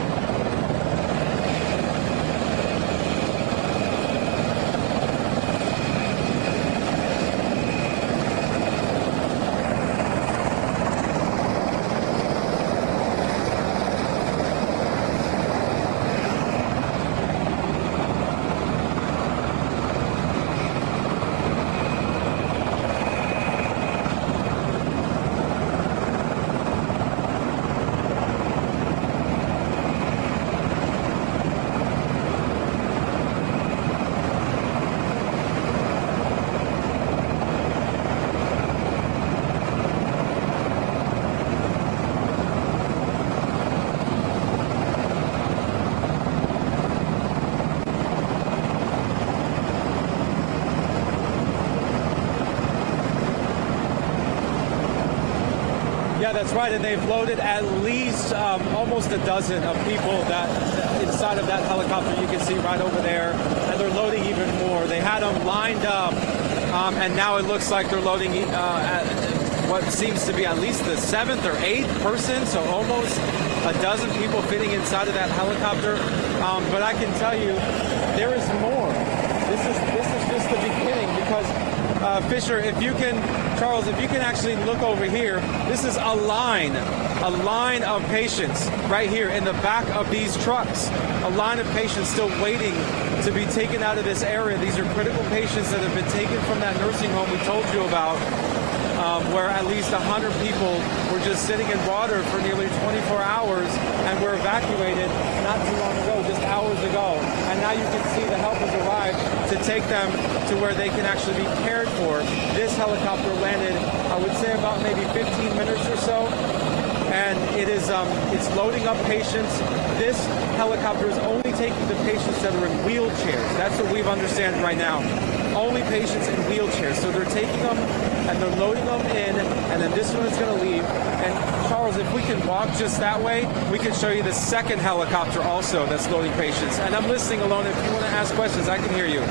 Yeah, that's right, and they've loaded at least almost a dozen of people that inside of that helicopter you can see right over there, and they're loading even more. They had them lined up, and now it looks like they're loading at what seems to be at least the 7th or 8th person, so almost a dozen people fitting inside of that helicopter. But I can tell you, there is more. This is just the beginning, because Fisher, if you can, Charles, if you can actually look over here, this is a line of patients right here in the back of these trucks. A line of patients still waiting to be taken out of this area. These are critical patients that have been taken from that nursing home we told you about, where at least 100 people were just sitting in water for nearly 24 hours and were evacuated not too long ago, just hours ago. And now you can see the help has arrived to take them to where they can actually be cared for. This helicopter landed, I would say, about maybe 15 minutes or so. And it is it's loading up patients. This helicopter is only taking the patients that are in wheelchairs. That's what we've understand right now. Only patients in wheelchairs. So they're taking them and they're loading them in, and then this one is going to leave. And Charles, if we can walk just that way, we can show you the second helicopter also that's loading patients. And I'm listening alone. If you want to ask questions, I can hear you.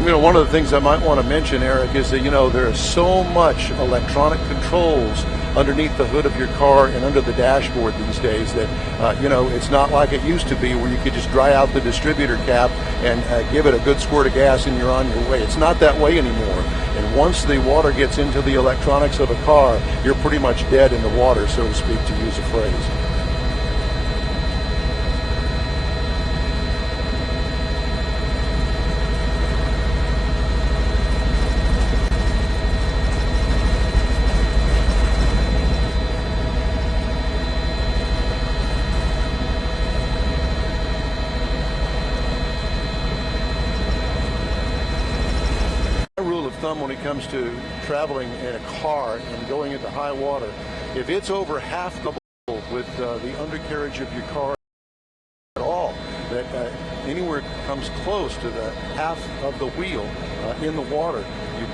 You know, one of the things I might want to mention, Eric, is that, you know, there is so much electronic controls underneath the hood of your car and under the dashboard these days that, you know, it's not like it used to be where you could just dry out the distributor cap and give it a good squirt of gas and you're on your way. It's not that way anymore. And once the water gets into the electronics of a car, you're pretty much dead in the water, so to speak, to use a phrase. When it comes to traveling in a car and going into high water, if it's over half the with the undercarriage of your car at all, that anywhere comes close to the half of the wheel in the water, you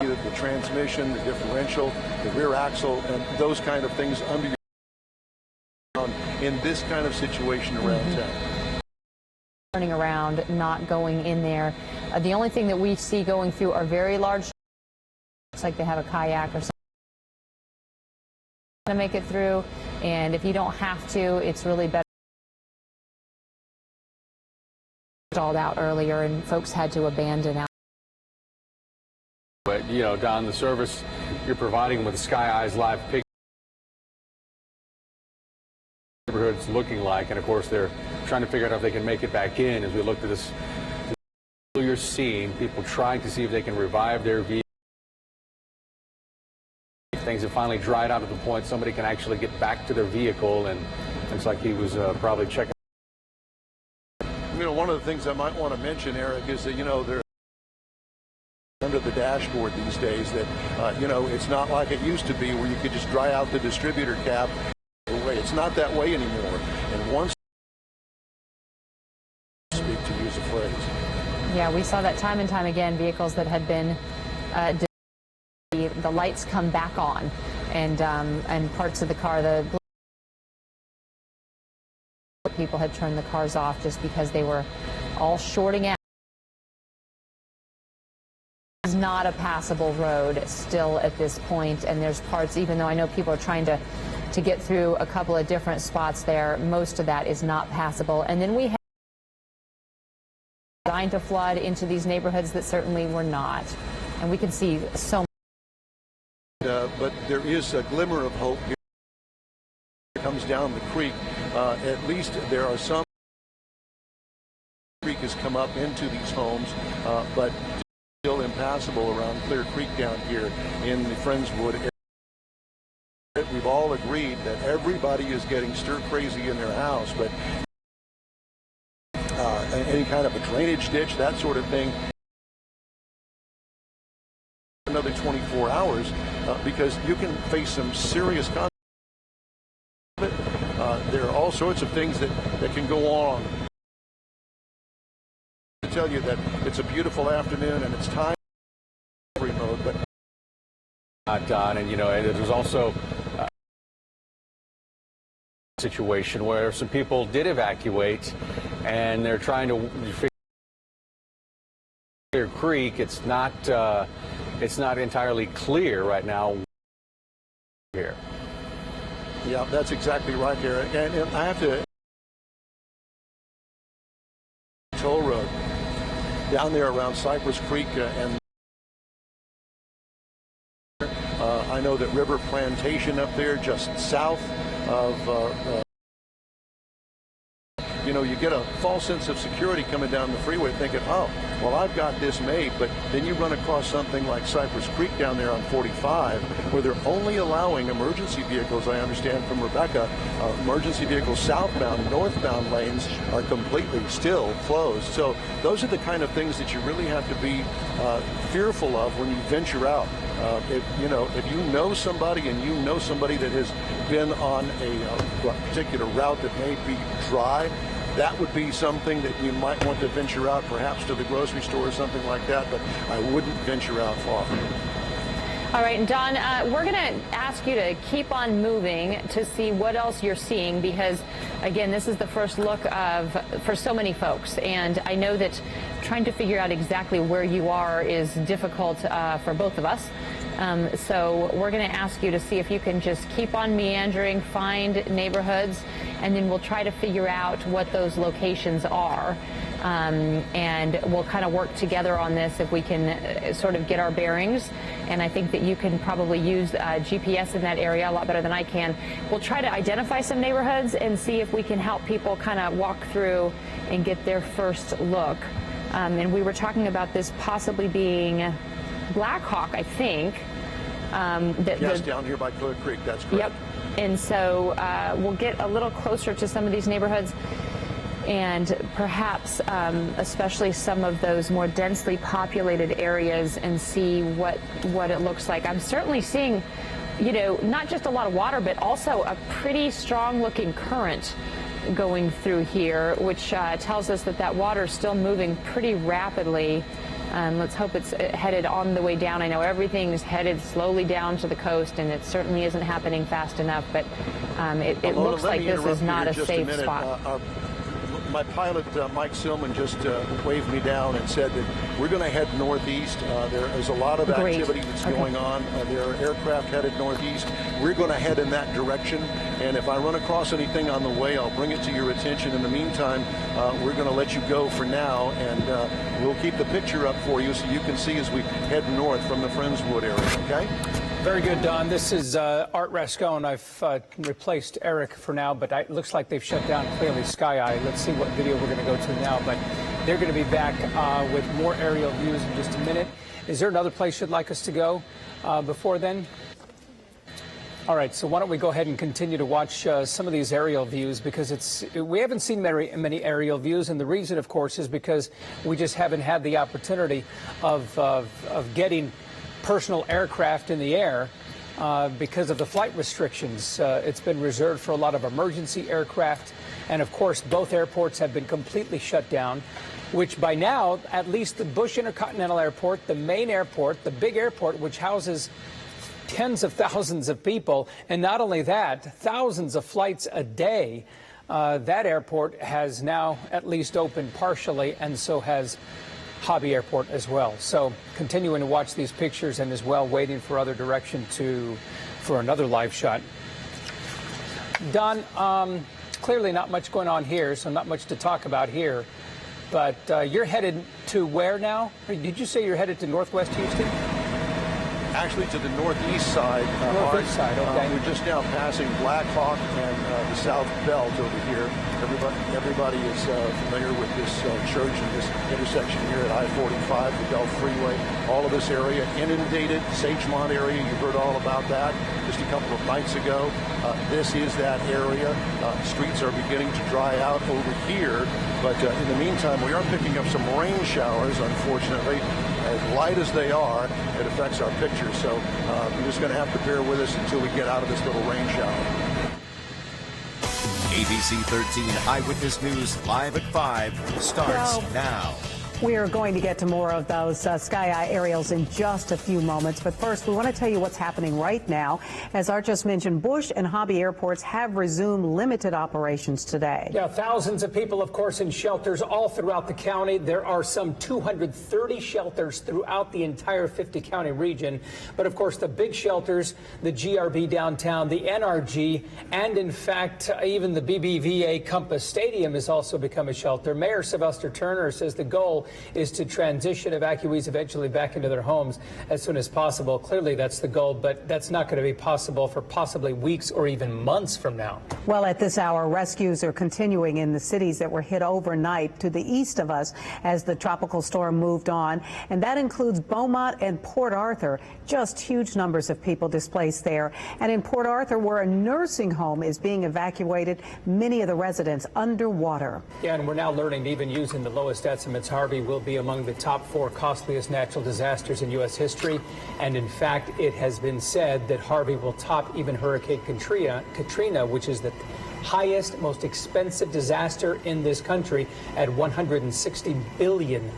definitely the transmission, the differential, the rear axle, and those kind of things under your in this kind of situation around town. Turning around, not going in there. The only thing that we see going through are very large. Looks like they have a kayak or something to make it through. And if you don't have to, it's really better. Stalled out earlier, and folks had to abandon out. But you know, Don, the service you're providing with Sky Eyes live picture. Neighborhood's looking like, and of course they're trying to figure out if they can make it back in. As we look at this, you're seeing people trying to see if they can revive their vehicle. Things have finally dried out to the point somebody can actually get back to their vehicle, and looks like he was probably checking. You know, one of the things I might want to mention, Eric, is that, you know, they're under the dashboard these days that, you know, it's not like it used to be where you could just dry out the distributor cap. It's not that way anymore. And once speak to use a phrase. Yeah, we saw that time and time again. Vehicles that had been the lights come back on, and parts of the car, the people had turned the cars off just because they were all shorting out. It's not a passable road still at this point, and there's parts, even though I know people are trying to get through a couple of different spots there, most of that is not passable. And then we have designed to flood into these neighborhoods that certainly were not. And we can see so much. But there is a glimmer of hope here. It comes down the creek. At least there are some. The creek has come up into these homes, but still impassable around Clear Creek down here in the Friendswood area. We've all agreed that everybody is getting stir crazy in their house, but any kind of a drainage ditch, that sort of thing, another 24 hours, because you can face some serious consequences. There are all sorts of things that can go on. To tell you that it's a beautiful afternoon and it's time for mode, but not done. And you know, and there's also situation where some people did evacuate and they're trying to figure Clear Creek. It's not entirely clear right now here. Yeah, that's exactly right, Eric. And I have to toll road down there around Cypress Creek and I know that River Plantation up there just south of you know, you get a false sense of security coming down the freeway thinking, oh, well, I've got this made, but then you run across something like Cypress Creek down there on 45 where they're only allowing emergency vehicles, I understand from Rebecca, emergency vehicles southbound, northbound lanes are completely still closed. So those are the kind of things that you really have to be fearful of when you venture out. If you know somebody and you know somebody that has been on a particular route that may be dry, that would be something that you might want to venture out, perhaps to the grocery store or something like that, but I wouldn't venture out far. All right, and Don, we're going to ask you to keep on moving to see what else you're seeing, because, again, this is the first look for so many folks. And I know that trying to figure out exactly where you are is difficult for both of us. So we're going to ask you to see if you can just keep on meandering, find neighborhoods, and then we'll try to figure out what those locations are. And we'll kind of work together on this if we can sort of get our bearings. And I think that you can probably use GPS in that area a lot better than I can. We'll try to identify some neighborhoods and see if we can help people kind of walk through and get their first look. And we were talking about this possibly being Black Hawk, I think. Yes, down here by Clear Creek, that's correct. Yep. And so we'll get a little closer to some of these neighborhoods, and perhaps especially some of those more densely populated areas, and see what it looks like. I'm certainly seeing, you know, not just a lot of water, but also a pretty strong looking current going through here, which tells us that that water is still moving pretty rapidly. Let's hope it's headed on the way down. I know everything's headed slowly down to the coast, and it certainly isn't happening fast enough, but it looks like this is not a safe spot. My pilot, Mike Silman, just waved me down and said that we're going to head northeast. There is a lot of activity that's going on. There are aircraft headed northeast. We're going to head in that direction. And if I run across anything on the way, I'll bring it to your attention. In the meantime, we're going to let you go for now, and we'll keep the picture up for you so you can see as we head north from the Friendswood area, okay? Very good, Don. This is Art Rascone. I've replaced Eric for now, but it looks like they've shut down clearly Sky Eye. Let's see what video we're going to go to now. But they're going to be back with more aerial views in just a minute. Is there another place you'd like us to go before then? All right, so why don't we go ahead and continue to watch some of these aerial views, because we haven't seen many aerial views, and the reason, of course, is because we just haven't had the opportunity of getting personal aircraft in the air because of the flight restrictions. It's been reserved for a lot of emergency aircraft, and of course both airports have been completely shut down, which by now, at least the Bush Intercontinental Airport, the main airport, the big airport, which houses tens of thousands of people, and not only that, thousands of flights a day, that airport has now at least opened partially, and so has Harvey Airport as well. So continuing to watch these pictures, and as well waiting for other direction for another live shot. Don, clearly not much going on here, so not much to talk about here. But you're headed to where now? Did you say you're headed to Northwest Houston? Actually, to the northeast side. Northeast side, okay. We're just now passing Black Hawk and the South Belt over here. Everybody is familiar with this church and this intersection here at I-45, the Belt Freeway. All of this area inundated. Sagemont area, you heard all about that just a couple of nights ago. This is that area. Streets are beginning to dry out over here, but in the meantime, we are picking up some rain showers, unfortunately. As light as they are, it affects our picture, so you're just going to have to bear with us until we get out of this little rain shower. ABC 13 Eyewitness News Live at 5 starts now. We are going to get to more of those Sky Eye aerials in just a few moments. But first, we want to tell you what's happening right now. As Art just mentioned, Bush and Harvey airports have resumed limited operations today. Yeah, thousands of people, of course, in shelters all throughout the county. There are some 230 shelters throughout the entire 50-county region. But, of course, the big shelters, the GRB downtown, the NRG, and, in fact, even the BBVA Compass Stadium has also become a shelter. Mayor Sylvester Turner says the goal is to transition evacuees eventually back into their homes as soon as possible. Clearly, that's the goal, but that's not going to be possible for possibly weeks or even months from now. Well, at this hour, rescues are continuing in the cities that were hit overnight to the east of us as the tropical storm moved on, and that includes Beaumont and Port Arthur. Just huge numbers of people displaced there. And in Port Arthur, where a nursing home is being evacuated, many of the residents underwater. Yeah, and we're now learning, even using the lowest estimates, Harvey will be among the top 4 costliest natural disasters in U.S. history. And in fact, it has been said that Harvey will top even Hurricane Katrina, which is the highest, most expensive disaster in this country at $160 billion.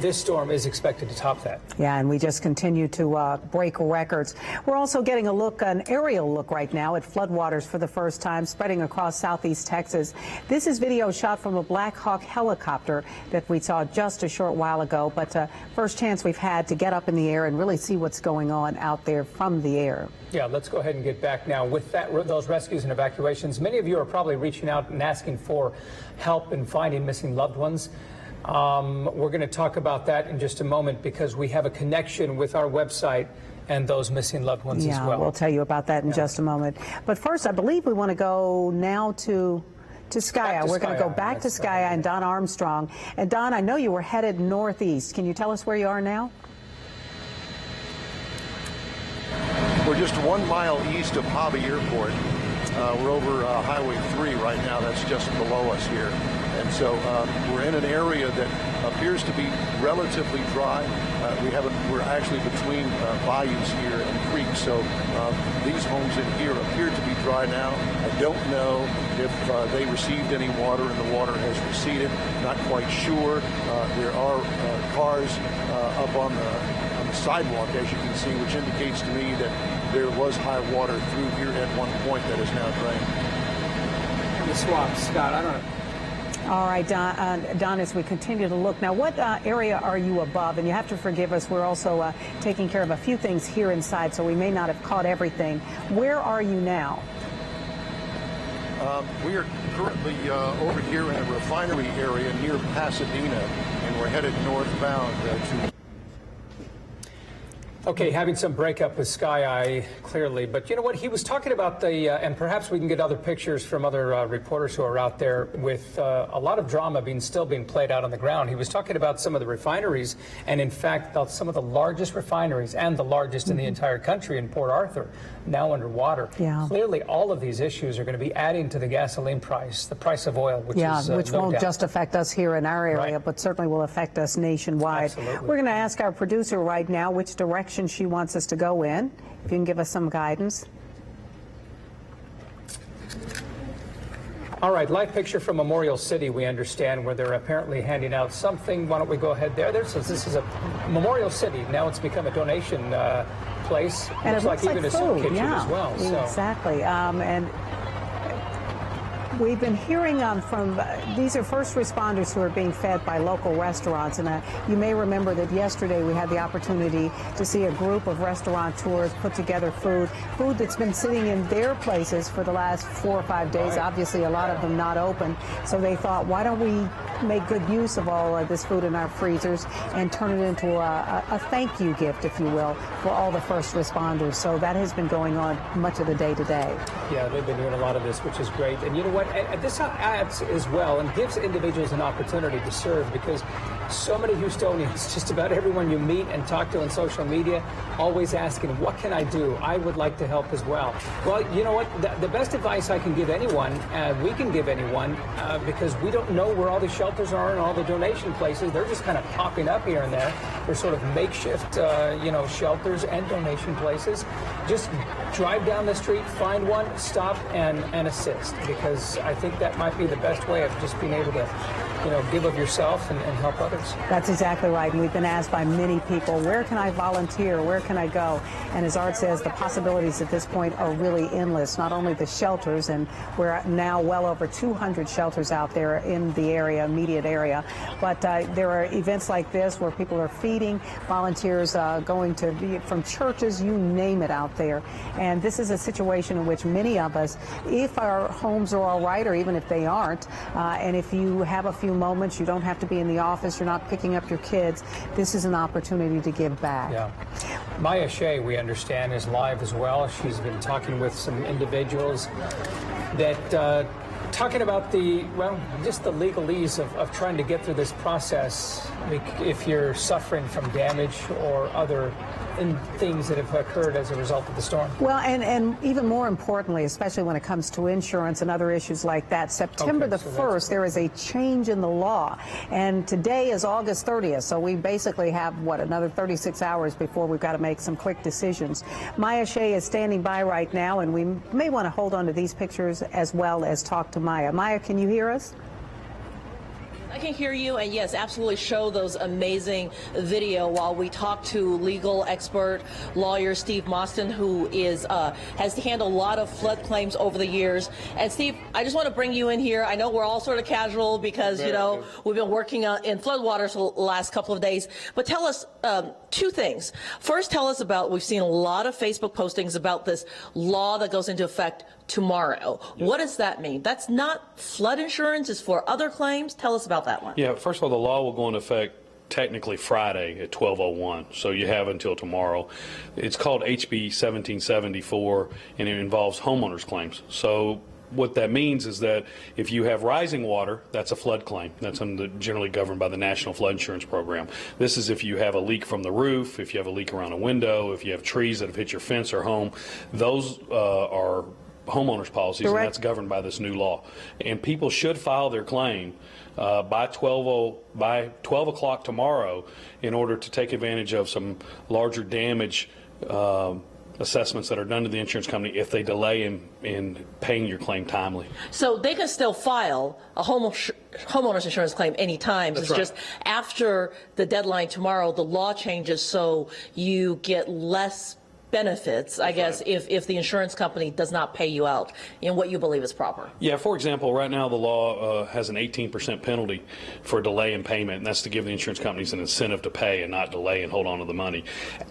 this storm is expected to top that. Yeah, and we just continue to break records. We're also getting a look, an aerial look right now at floodwaters for the first time spreading across southeast Texas. This is video shot from a Black Hawk helicopter that we saw just a short while ago, but first chance we've had to get up in the air and really see what's going on out there from the air. Yeah, let's go ahead and get back now with those rescues and evacuations. Many of you are probably reaching out and asking for help in finding missing loved ones. We're going to talk about that in just a moment because we have a connection with our website and those missing loved ones as well. Yeah, we'll tell you about that in just a moment. But first, I believe we want to go now to Sky Eye. We're going to go back to Sky Eye and Don Armstrong. And Don, I know you were headed northeast. Can you tell us where you are now? We're just 1 mile east of Harvey Airport. We're over Highway 3 right now. That's just below us here. And so we're in an area that appears to be relatively dry. We're actually between bayous here and creeks. So these homes in here appear to be dry now. I don't know if they received any water and the water has receded. Not quite sure. There are cars up on the sidewalk, as you can see, which indicates to me that there was high water through here at one point that is now drained. The swamp, Scott, I don't know. All right, Don, as we continue to look. Now, what area are you above? And you have to forgive us. We're also taking care of a few things here inside, so we may not have caught everything. Where are you now? We are currently over here in a refinery area near Pasadena, and we're headed northbound to... Okay, having some breakup with Sky Eye, clearly. But you know what? He was talking about and perhaps we can get other pictures from other reporters who are out there with a lot of drama still being played out on the ground. He was talking about some of the refineries and, in fact, about some of the largest refineries and the largest in the entire country in Port Arthur now underwater. Yeah. Clearly, all of these issues are going to be adding to the gasoline price, the price of oil, which which won't just affect us here in our area, but certainly will affect us nationwide. Absolutely. We're going to ask our producer right now which direction she wants us to go in. If you can give us some guidance. All right, live picture from Memorial City, we understand, where they're apparently handing out something. Why don't we go ahead there? This is a Memorial City. Now it's become a donation place. And it looks like even food, a soup kitchen yeah, as well. So. Exactly. And we've been hearing from, these are first responders who are being fed by local restaurants. And you may remember that yesterday we had the opportunity to see a group of restaurateurs put together food that's been sitting in their places for the last 4 or 5 days. Right. Obviously, a lot of them not open. So they thought, why don't we make good use of all of this food in our freezers and turn it into a thank you gift, if you will, for all the first responders. So that has been going on much of the day today. Yeah, they've been doing a lot of this, which is great. And you know what? This adds as well and gives individuals an opportunity to serve, because so many Houstonians, just about everyone you meet and talk to on social media, always asking, what can I do? I would like to help as well. Well, you know what? The best advice I can give anyone, we can give anyone, because we don't know where all the shelters are and all the donation places. They're just kind of popping up here and there. They're sort of makeshift, shelters and donation places. Just drive down the street, find one, stop, and assist, because I think that might be the best way of just being able to, give of yourself and help others. That's exactly right. And we've been asked by many people, where can I volunteer? Where can I go? And as Art says, the possibilities at this point are really endless. Not only the shelters, and we're now well over 200 shelters out there in the area, immediate area, but there are events like this where people are feeding, volunteers going to be from churches, you name it out there. And this is a situation in which many of us, if our homes are all right, or even if they aren't, and if you have a few moments, you don't have to be in the office, you're not picking up your kids, this is an opportunity to give back. Yeah. Maya Shea, we understand, is live as well. She's been talking with some individuals that talking about just the legalese of trying to get through this process if you're suffering from damage or other things that have occurred as a result of the storm. Well, and even more importantly, especially when it comes to insurance and other issues like that, September the 1st, there is a change in the law. And today is August 30th, so we basically have, another 36 hours before we've got to make some quick decisions. Maya Shea is standing by right now, and we may want to hold on to these pictures as well as talk to Maya. Maya, can you hear us? I can hear you, and yes, absolutely show those amazing video while we talk to legal expert lawyer Steve Mostyn, who is has handled a lot of flood claims over the years. And Steve, I just want to bring you in here. I know we're all sort of casual because, you know, we've been working in floodwaters for the last couple of days, but tell us two things. First, tell us about, we've seen a lot of Facebook postings about this law that goes into effect tomorrow. Yes. What does that mean? That's not flood insurance, it's for other claims. Tell us about that one. Yeah, first of all, the law will go into effect technically Friday at 12:01, so you have until tomorrow. It's called HB 1774, and it involves homeowners claims. So what that means is that if you have rising water, that's a flood claim. That's generally governed by the National Flood Insurance Program. This is if you have a leak from the roof, if you have a leak around a window, if you have trees that have hit your fence or home. Those are homeowners policies, and that's governed by this new law. And people should file their claim by 12 o'clock tomorrow in order to take advantage of some larger damage assessments that are done to the insurance company if they delay in paying your claim timely. So they can still file a homeowner's insurance claim anytime. It's just after the deadline tomorrow, the law changes so you get less benefits, I guess, if the insurance company does not pay you out in what you believe is proper. Yeah, for example, right now the law has an 18% penalty for delay in payment, and that's to give the insurance companies an incentive to pay and not delay and hold on to the money.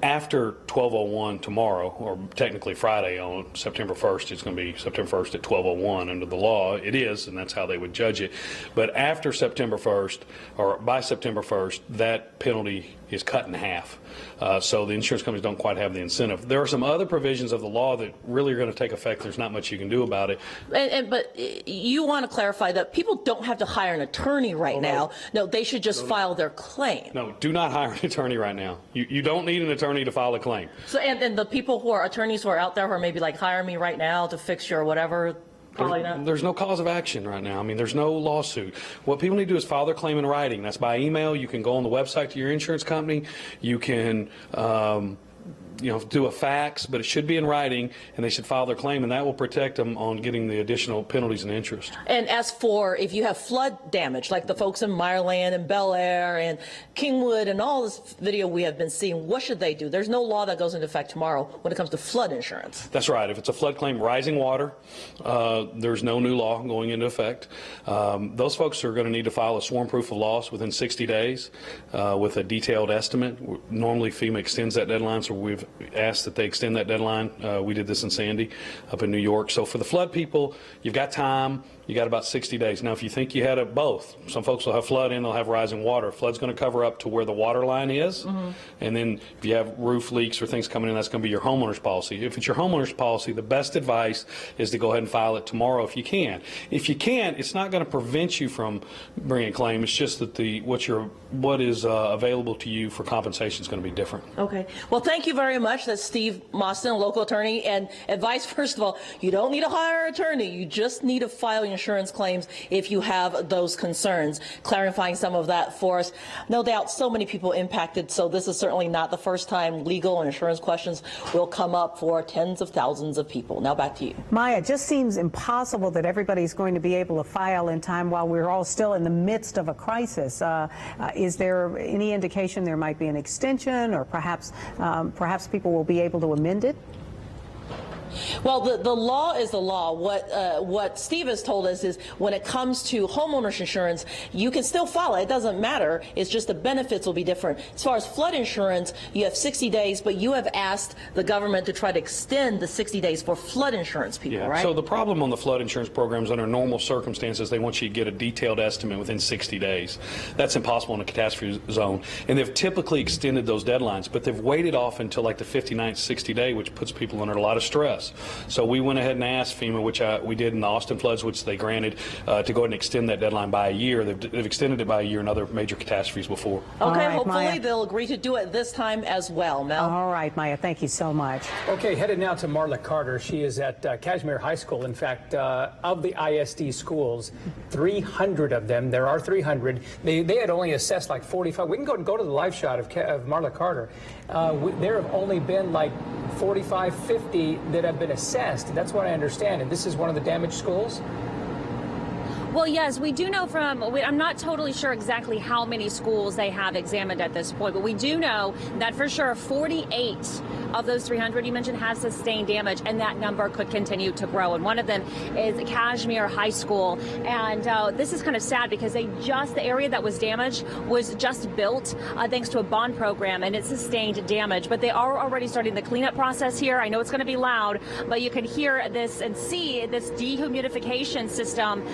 After 12:01 tomorrow, or technically Friday on September 1st, it's going to be September 1st at 12:01 under the law. It is, and that's how they would judge it. But after September 1st, or by September 1st, that penalty is cut in half. So the insurance companies don't quite have the incentive. There are some other provisions of the law that really are going to take effect. There's not much you can do about it. But you want to clarify that people don't have to hire an attorney right now. No, they should just file their claim. No, do not hire an attorney right now. You don't need an attorney to file a claim. So, and the people who are attorneys who are out there who are maybe like, hire me right now to fix your whatever, there's no cause of action right now. I mean, there's no lawsuit. What people need to do is file their claim in writing. That's by email. You can go on the website to your insurance company. You can do a fax, but it should be in writing, and they should file their claim, and that will protect them on getting the additional penalties and interest. And as for if you have flood damage, like the folks in Meyerland and Bel Air and Kingwood and all this video we have been seeing, what should they do? There's no law that goes into effect tomorrow when it comes to flood insurance. That's right. If it's a flood claim, rising water, there's no new law going into effect. Those folks are going to need to file a sworn proof of loss within 60 days with a detailed estimate. Normally, FEMA extends that deadline, so we've asked that they extend that deadline. We did this in Sandy up in New York. So for the flood people, you've got time. You got about 60 days. Now, if you think you had both, some folks will have flood and they'll have rising water. Flood's going to cover up to where the water line is. And then if you have roof leaks or things coming in, that's going to be your homeowner's policy. If it's your homeowner's policy, the best advice is to go ahead and file it tomorrow if you can. If you can't, it's not going to prevent you from bringing a claim. It's just that what is available to you for compensation is going to be different. Okay. Well, thank you very much. That's Steve Mostyn, a local attorney. And advice, first of all, you don't need to hire an attorney. You just need to file your insurance claims if you have those concerns. Clarifying some of that for us. No doubt so many people impacted, so this is certainly not the first time legal and insurance questions will come up for tens of thousands of people. Now back to you. Maya, it just seems impossible that everybody's going to be able to file in time while we're all still in the midst of a crisis. Is there any indication there might be an extension, or perhaps people will be able to amend it? Well, the law is the law. What Steve has told us is when it comes to homeowners insurance, you can still file it. It doesn't matter. It's just the benefits will be different. As far as flood insurance, you have 60 days, but you have asked the government to try to extend the 60 days for flood insurance people, right? So the problem on the flood insurance programs, under normal circumstances, they want you to get a detailed estimate within 60 days. That's impossible in a catastrophe zone. And they've typically extended those deadlines, but they've waited off until like the 59th, 60 day, which puts people under a lot of stress. So we went ahead and asked FEMA, which we did in the Austin floods, which they granted, to go ahead and extend that deadline by a year. They've extended it by a year in other major catastrophes before. Okay, right, hopefully Maya, they'll agree to do it this time as well, Mel. All right, Maya, thank you so much. Okay, headed now to Marla Carter. She is at Kashmir High School. In fact, of the ISD schools, 300 of them, there are 300, they had only assessed like 45. We can go to the live shot of Marla Carter. There have only been like 45, 50 that have been assessed. That's what I understand. And this is one of the damaged schools? Well, yes, we do know I'm not totally sure exactly how many schools they have examined at this point, but we do know that for sure 48 of those 300 you mentioned have sustained damage, and that number could continue to grow. And one of them is Kashmir High School. And this is kind of sad because the area that was damaged was just built thanks to a bond program, and it sustained damage. But they are already starting the cleanup process here. I know it's going to be loud, but you can hear this and see this dehumidification system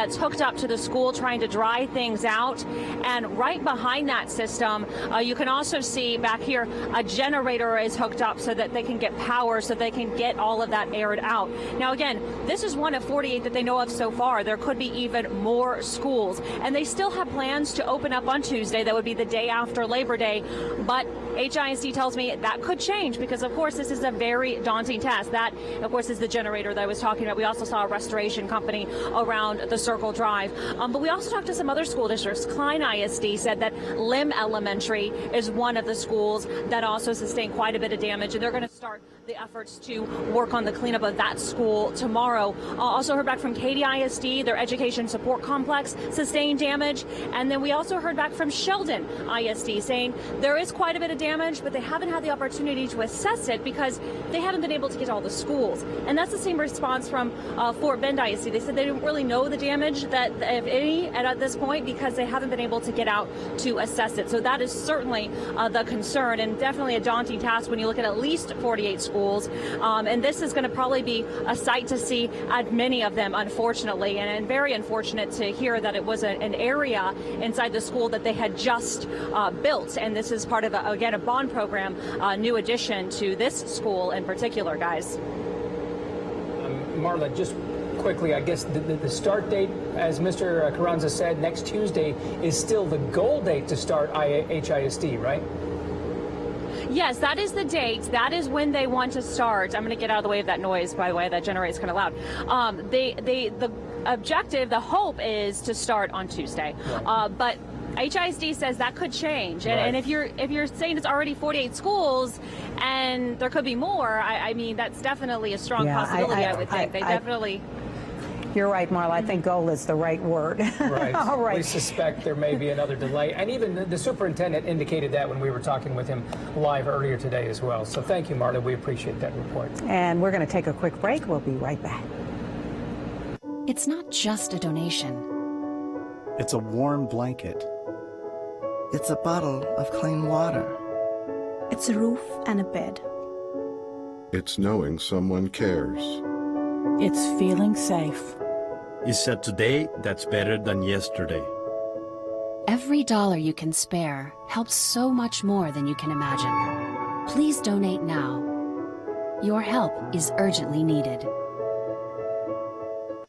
that's hooked up to the school trying to dry things out. And right behind that system, you can also see back here a generator is hooked up so that they can get power, so they can get all of that aired out. Now, again, this is one of 48 that they know of so far. There could be even more schools, and they still have plans to open up on Tuesday. That would be the day after Labor Day, but HISD tells me that could change because, of course, this is a very daunting task. That, of course, is the generator that I was talking about. We also saw a restoration company around the Circle Drive. But we also talked to some other school districts. Klein ISD said that Lim Elementary is one of the schools that also sustained quite a bit of damage, and they're going to start the efforts to work on the cleanup of that school tomorrow. Also heard back from Katy ISD, their education support complex sustained damage. And then we also heard back from Sheldon ISD saying there is quite a bit of damage, but they haven't had the opportunity to assess it because they haven't been able to get to all the schools. And that's the same response from Fort Bend ISD. They said they didn't really know the damage, that if any, at this point, because they haven't been able to get out to assess it. So that is certainly the concern, and definitely a daunting task when you look at least 48 schools. And this is going to probably be a sight to see at many of them, unfortunately, and very unfortunate to hear that it was an area inside the school that they had just built. And this is part of, again, a bond program, new addition to this school in particular, guys. Marla, just quickly, I guess the start date, as Mr. Carranza said, next Tuesday is still the goal date to start HISD, right? Yes, that is the date. That is when they want to start. I'm going to get out of the way of that noise, by the way. That generator is kind of loud. The objective, the hope is to start on Tuesday. But HISD says that could change. And if you're saying it's already 48 schools and there could be more, I mean, that's definitely a strong possibility, I would think. They definitely... You're right, Marla. I think goal is the right word. Right. All right. We suspect there may be another delay. And even the superintendent indicated that when we were talking with him live earlier today as well. So thank you, Marla. We appreciate that report. And we're going to take a quick break. We'll be right back. It's not just a donation. It's a warm blanket. It's a bottle of clean water. It's a roof and a bed. It's knowing someone cares. It's feeling safe. It's a today that's better than yesterday. Every dollar you can spare helps so much more than you can imagine. Please donate now. Your help is urgently needed.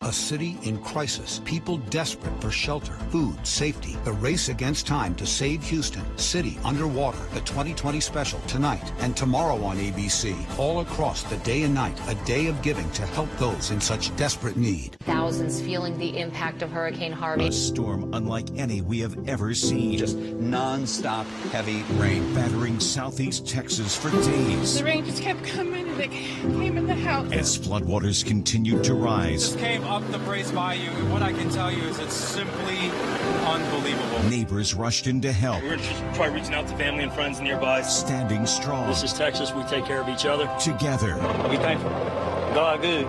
A city in crisis, people desperate for shelter, food, safety. The race against time to save Houston, city underwater. The 2020 special tonight and tomorrow on ABC. All across the day and night, a day of giving to help those in such desperate need. Thousands feeling the impact of Hurricane Harvey. A storm unlike any we have ever seen. Just non-stop heavy rain battering southeast Texas for days. The rain just kept coming and it came in the house. As floodwaters continued to rise. Just came up the Brace Bayou, and what I can tell you is it's simply unbelievable. Neighbors rushed in to help. We're just trying reaching out to family and friends nearby. Standing strong. This is Texas. We take care of each other. Together. Be thankful. God good.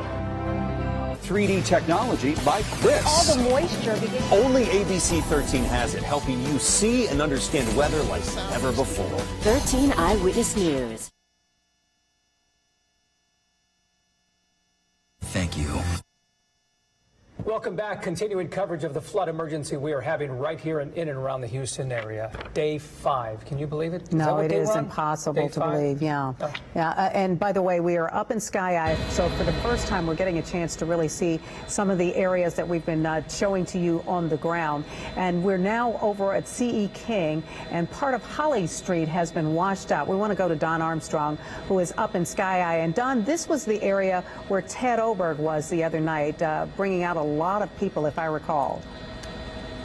3D technology by Chris. All the moisture begins. Only ABC 13 has it, helping you see and understand weather like never before. 13 Eyewitness News. Thank you. Welcome back. Continuing coverage of the flood emergency we are having right here in and around the Houston area. Day 5. Can you believe it? No, it is impossible to believe. Yeah. Oh. Yeah. And by the way, we are up in Sky Eye. So for the first time, we're getting a chance to really see some of the areas that we've been showing to you on the ground. And we're now over at C.E. King, and part of Holly Street has been washed out. We want to go to Don Armstrong, who is up in Sky Eye. And Don, this was the area where Ted Oberg was the other night, bringing out a lot of people, if I recall.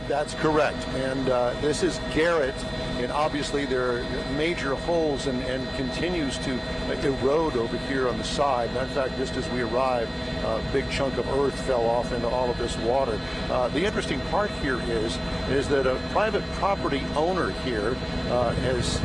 That's correct. And this is Garrett, and obviously there are major holes and continues to erode over here on the side. And in fact, just as we arrived, a big chunk of earth fell off into all of this water. The interesting part here is that a private property owner here has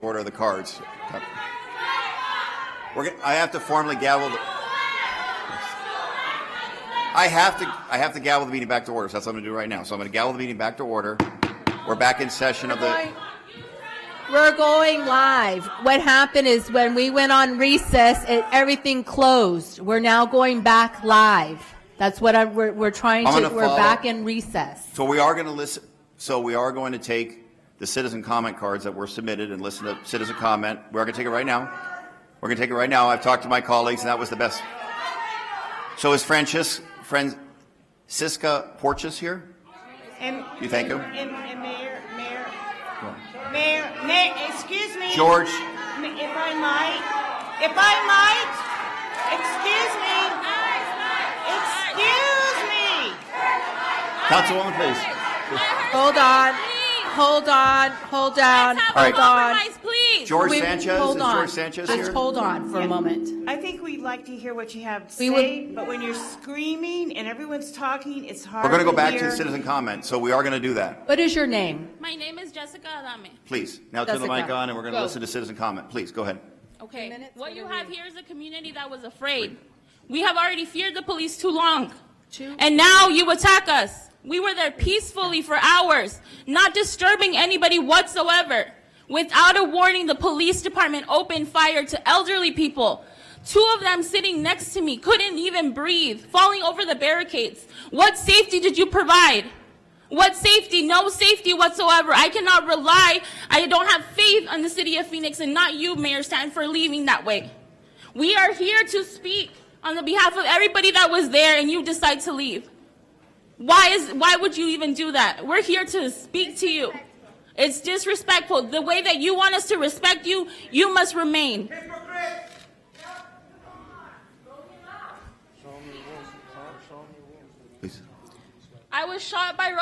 order of the cards. I have to formally gavel. I have to gavel the meeting back to order. So that's what I'm going to do right now. So I'm going to gavel the meeting back to order. We're back in session of the. We're going live. What happened is when we went on recess, everything closed. We're now going back live. That's what we're trying to. We're back in recess. So we are going to listen. So we are going to take the citizen comment cards that were submitted and listen to citizen comment. We're going to take it right now. We're going to take it right now. I've talked to my colleagues, and that was the best. So is Francisca Porches here? You thank him? Mayor, excuse me. George. If I might, excuse me. Councilwoman, please. Hold on. Hold on. Please. George Sanchez? Hold on. Is George Sanchez Just here? hold on for a moment. I think we'd like to hear what you have to say, but when you're screaming and everyone's talking, it's hard to We're going to go back hear. to citizen comment, so we are going to do that. What is your name? My name is Jessica Adame. Please. Now turn the Jessica, mic on, and we're going to go. listen to citizen comment. Please, go ahead. Okay. What you have here is a community that was afraid. We have already feared the police too long. And now you attack us. We were there peacefully for hours, not disturbing anybody whatsoever. Without a warning, the police department opened fire to elderly people. 2 of them sitting next to me couldn't even breathe, falling over the barricades. What safety did you provide? What safety? No safety whatsoever. I cannot rely. I don't have faith on the city of Phoenix, and not you, Mayor Stanton, for leaving that way. We are here to speak on the behalf of everybody that was there, and you decide to leave. Why would you even do that? We're here to speak to you. It's disrespectful. The way that you want us to respect you, you must remain. Please. I was shot by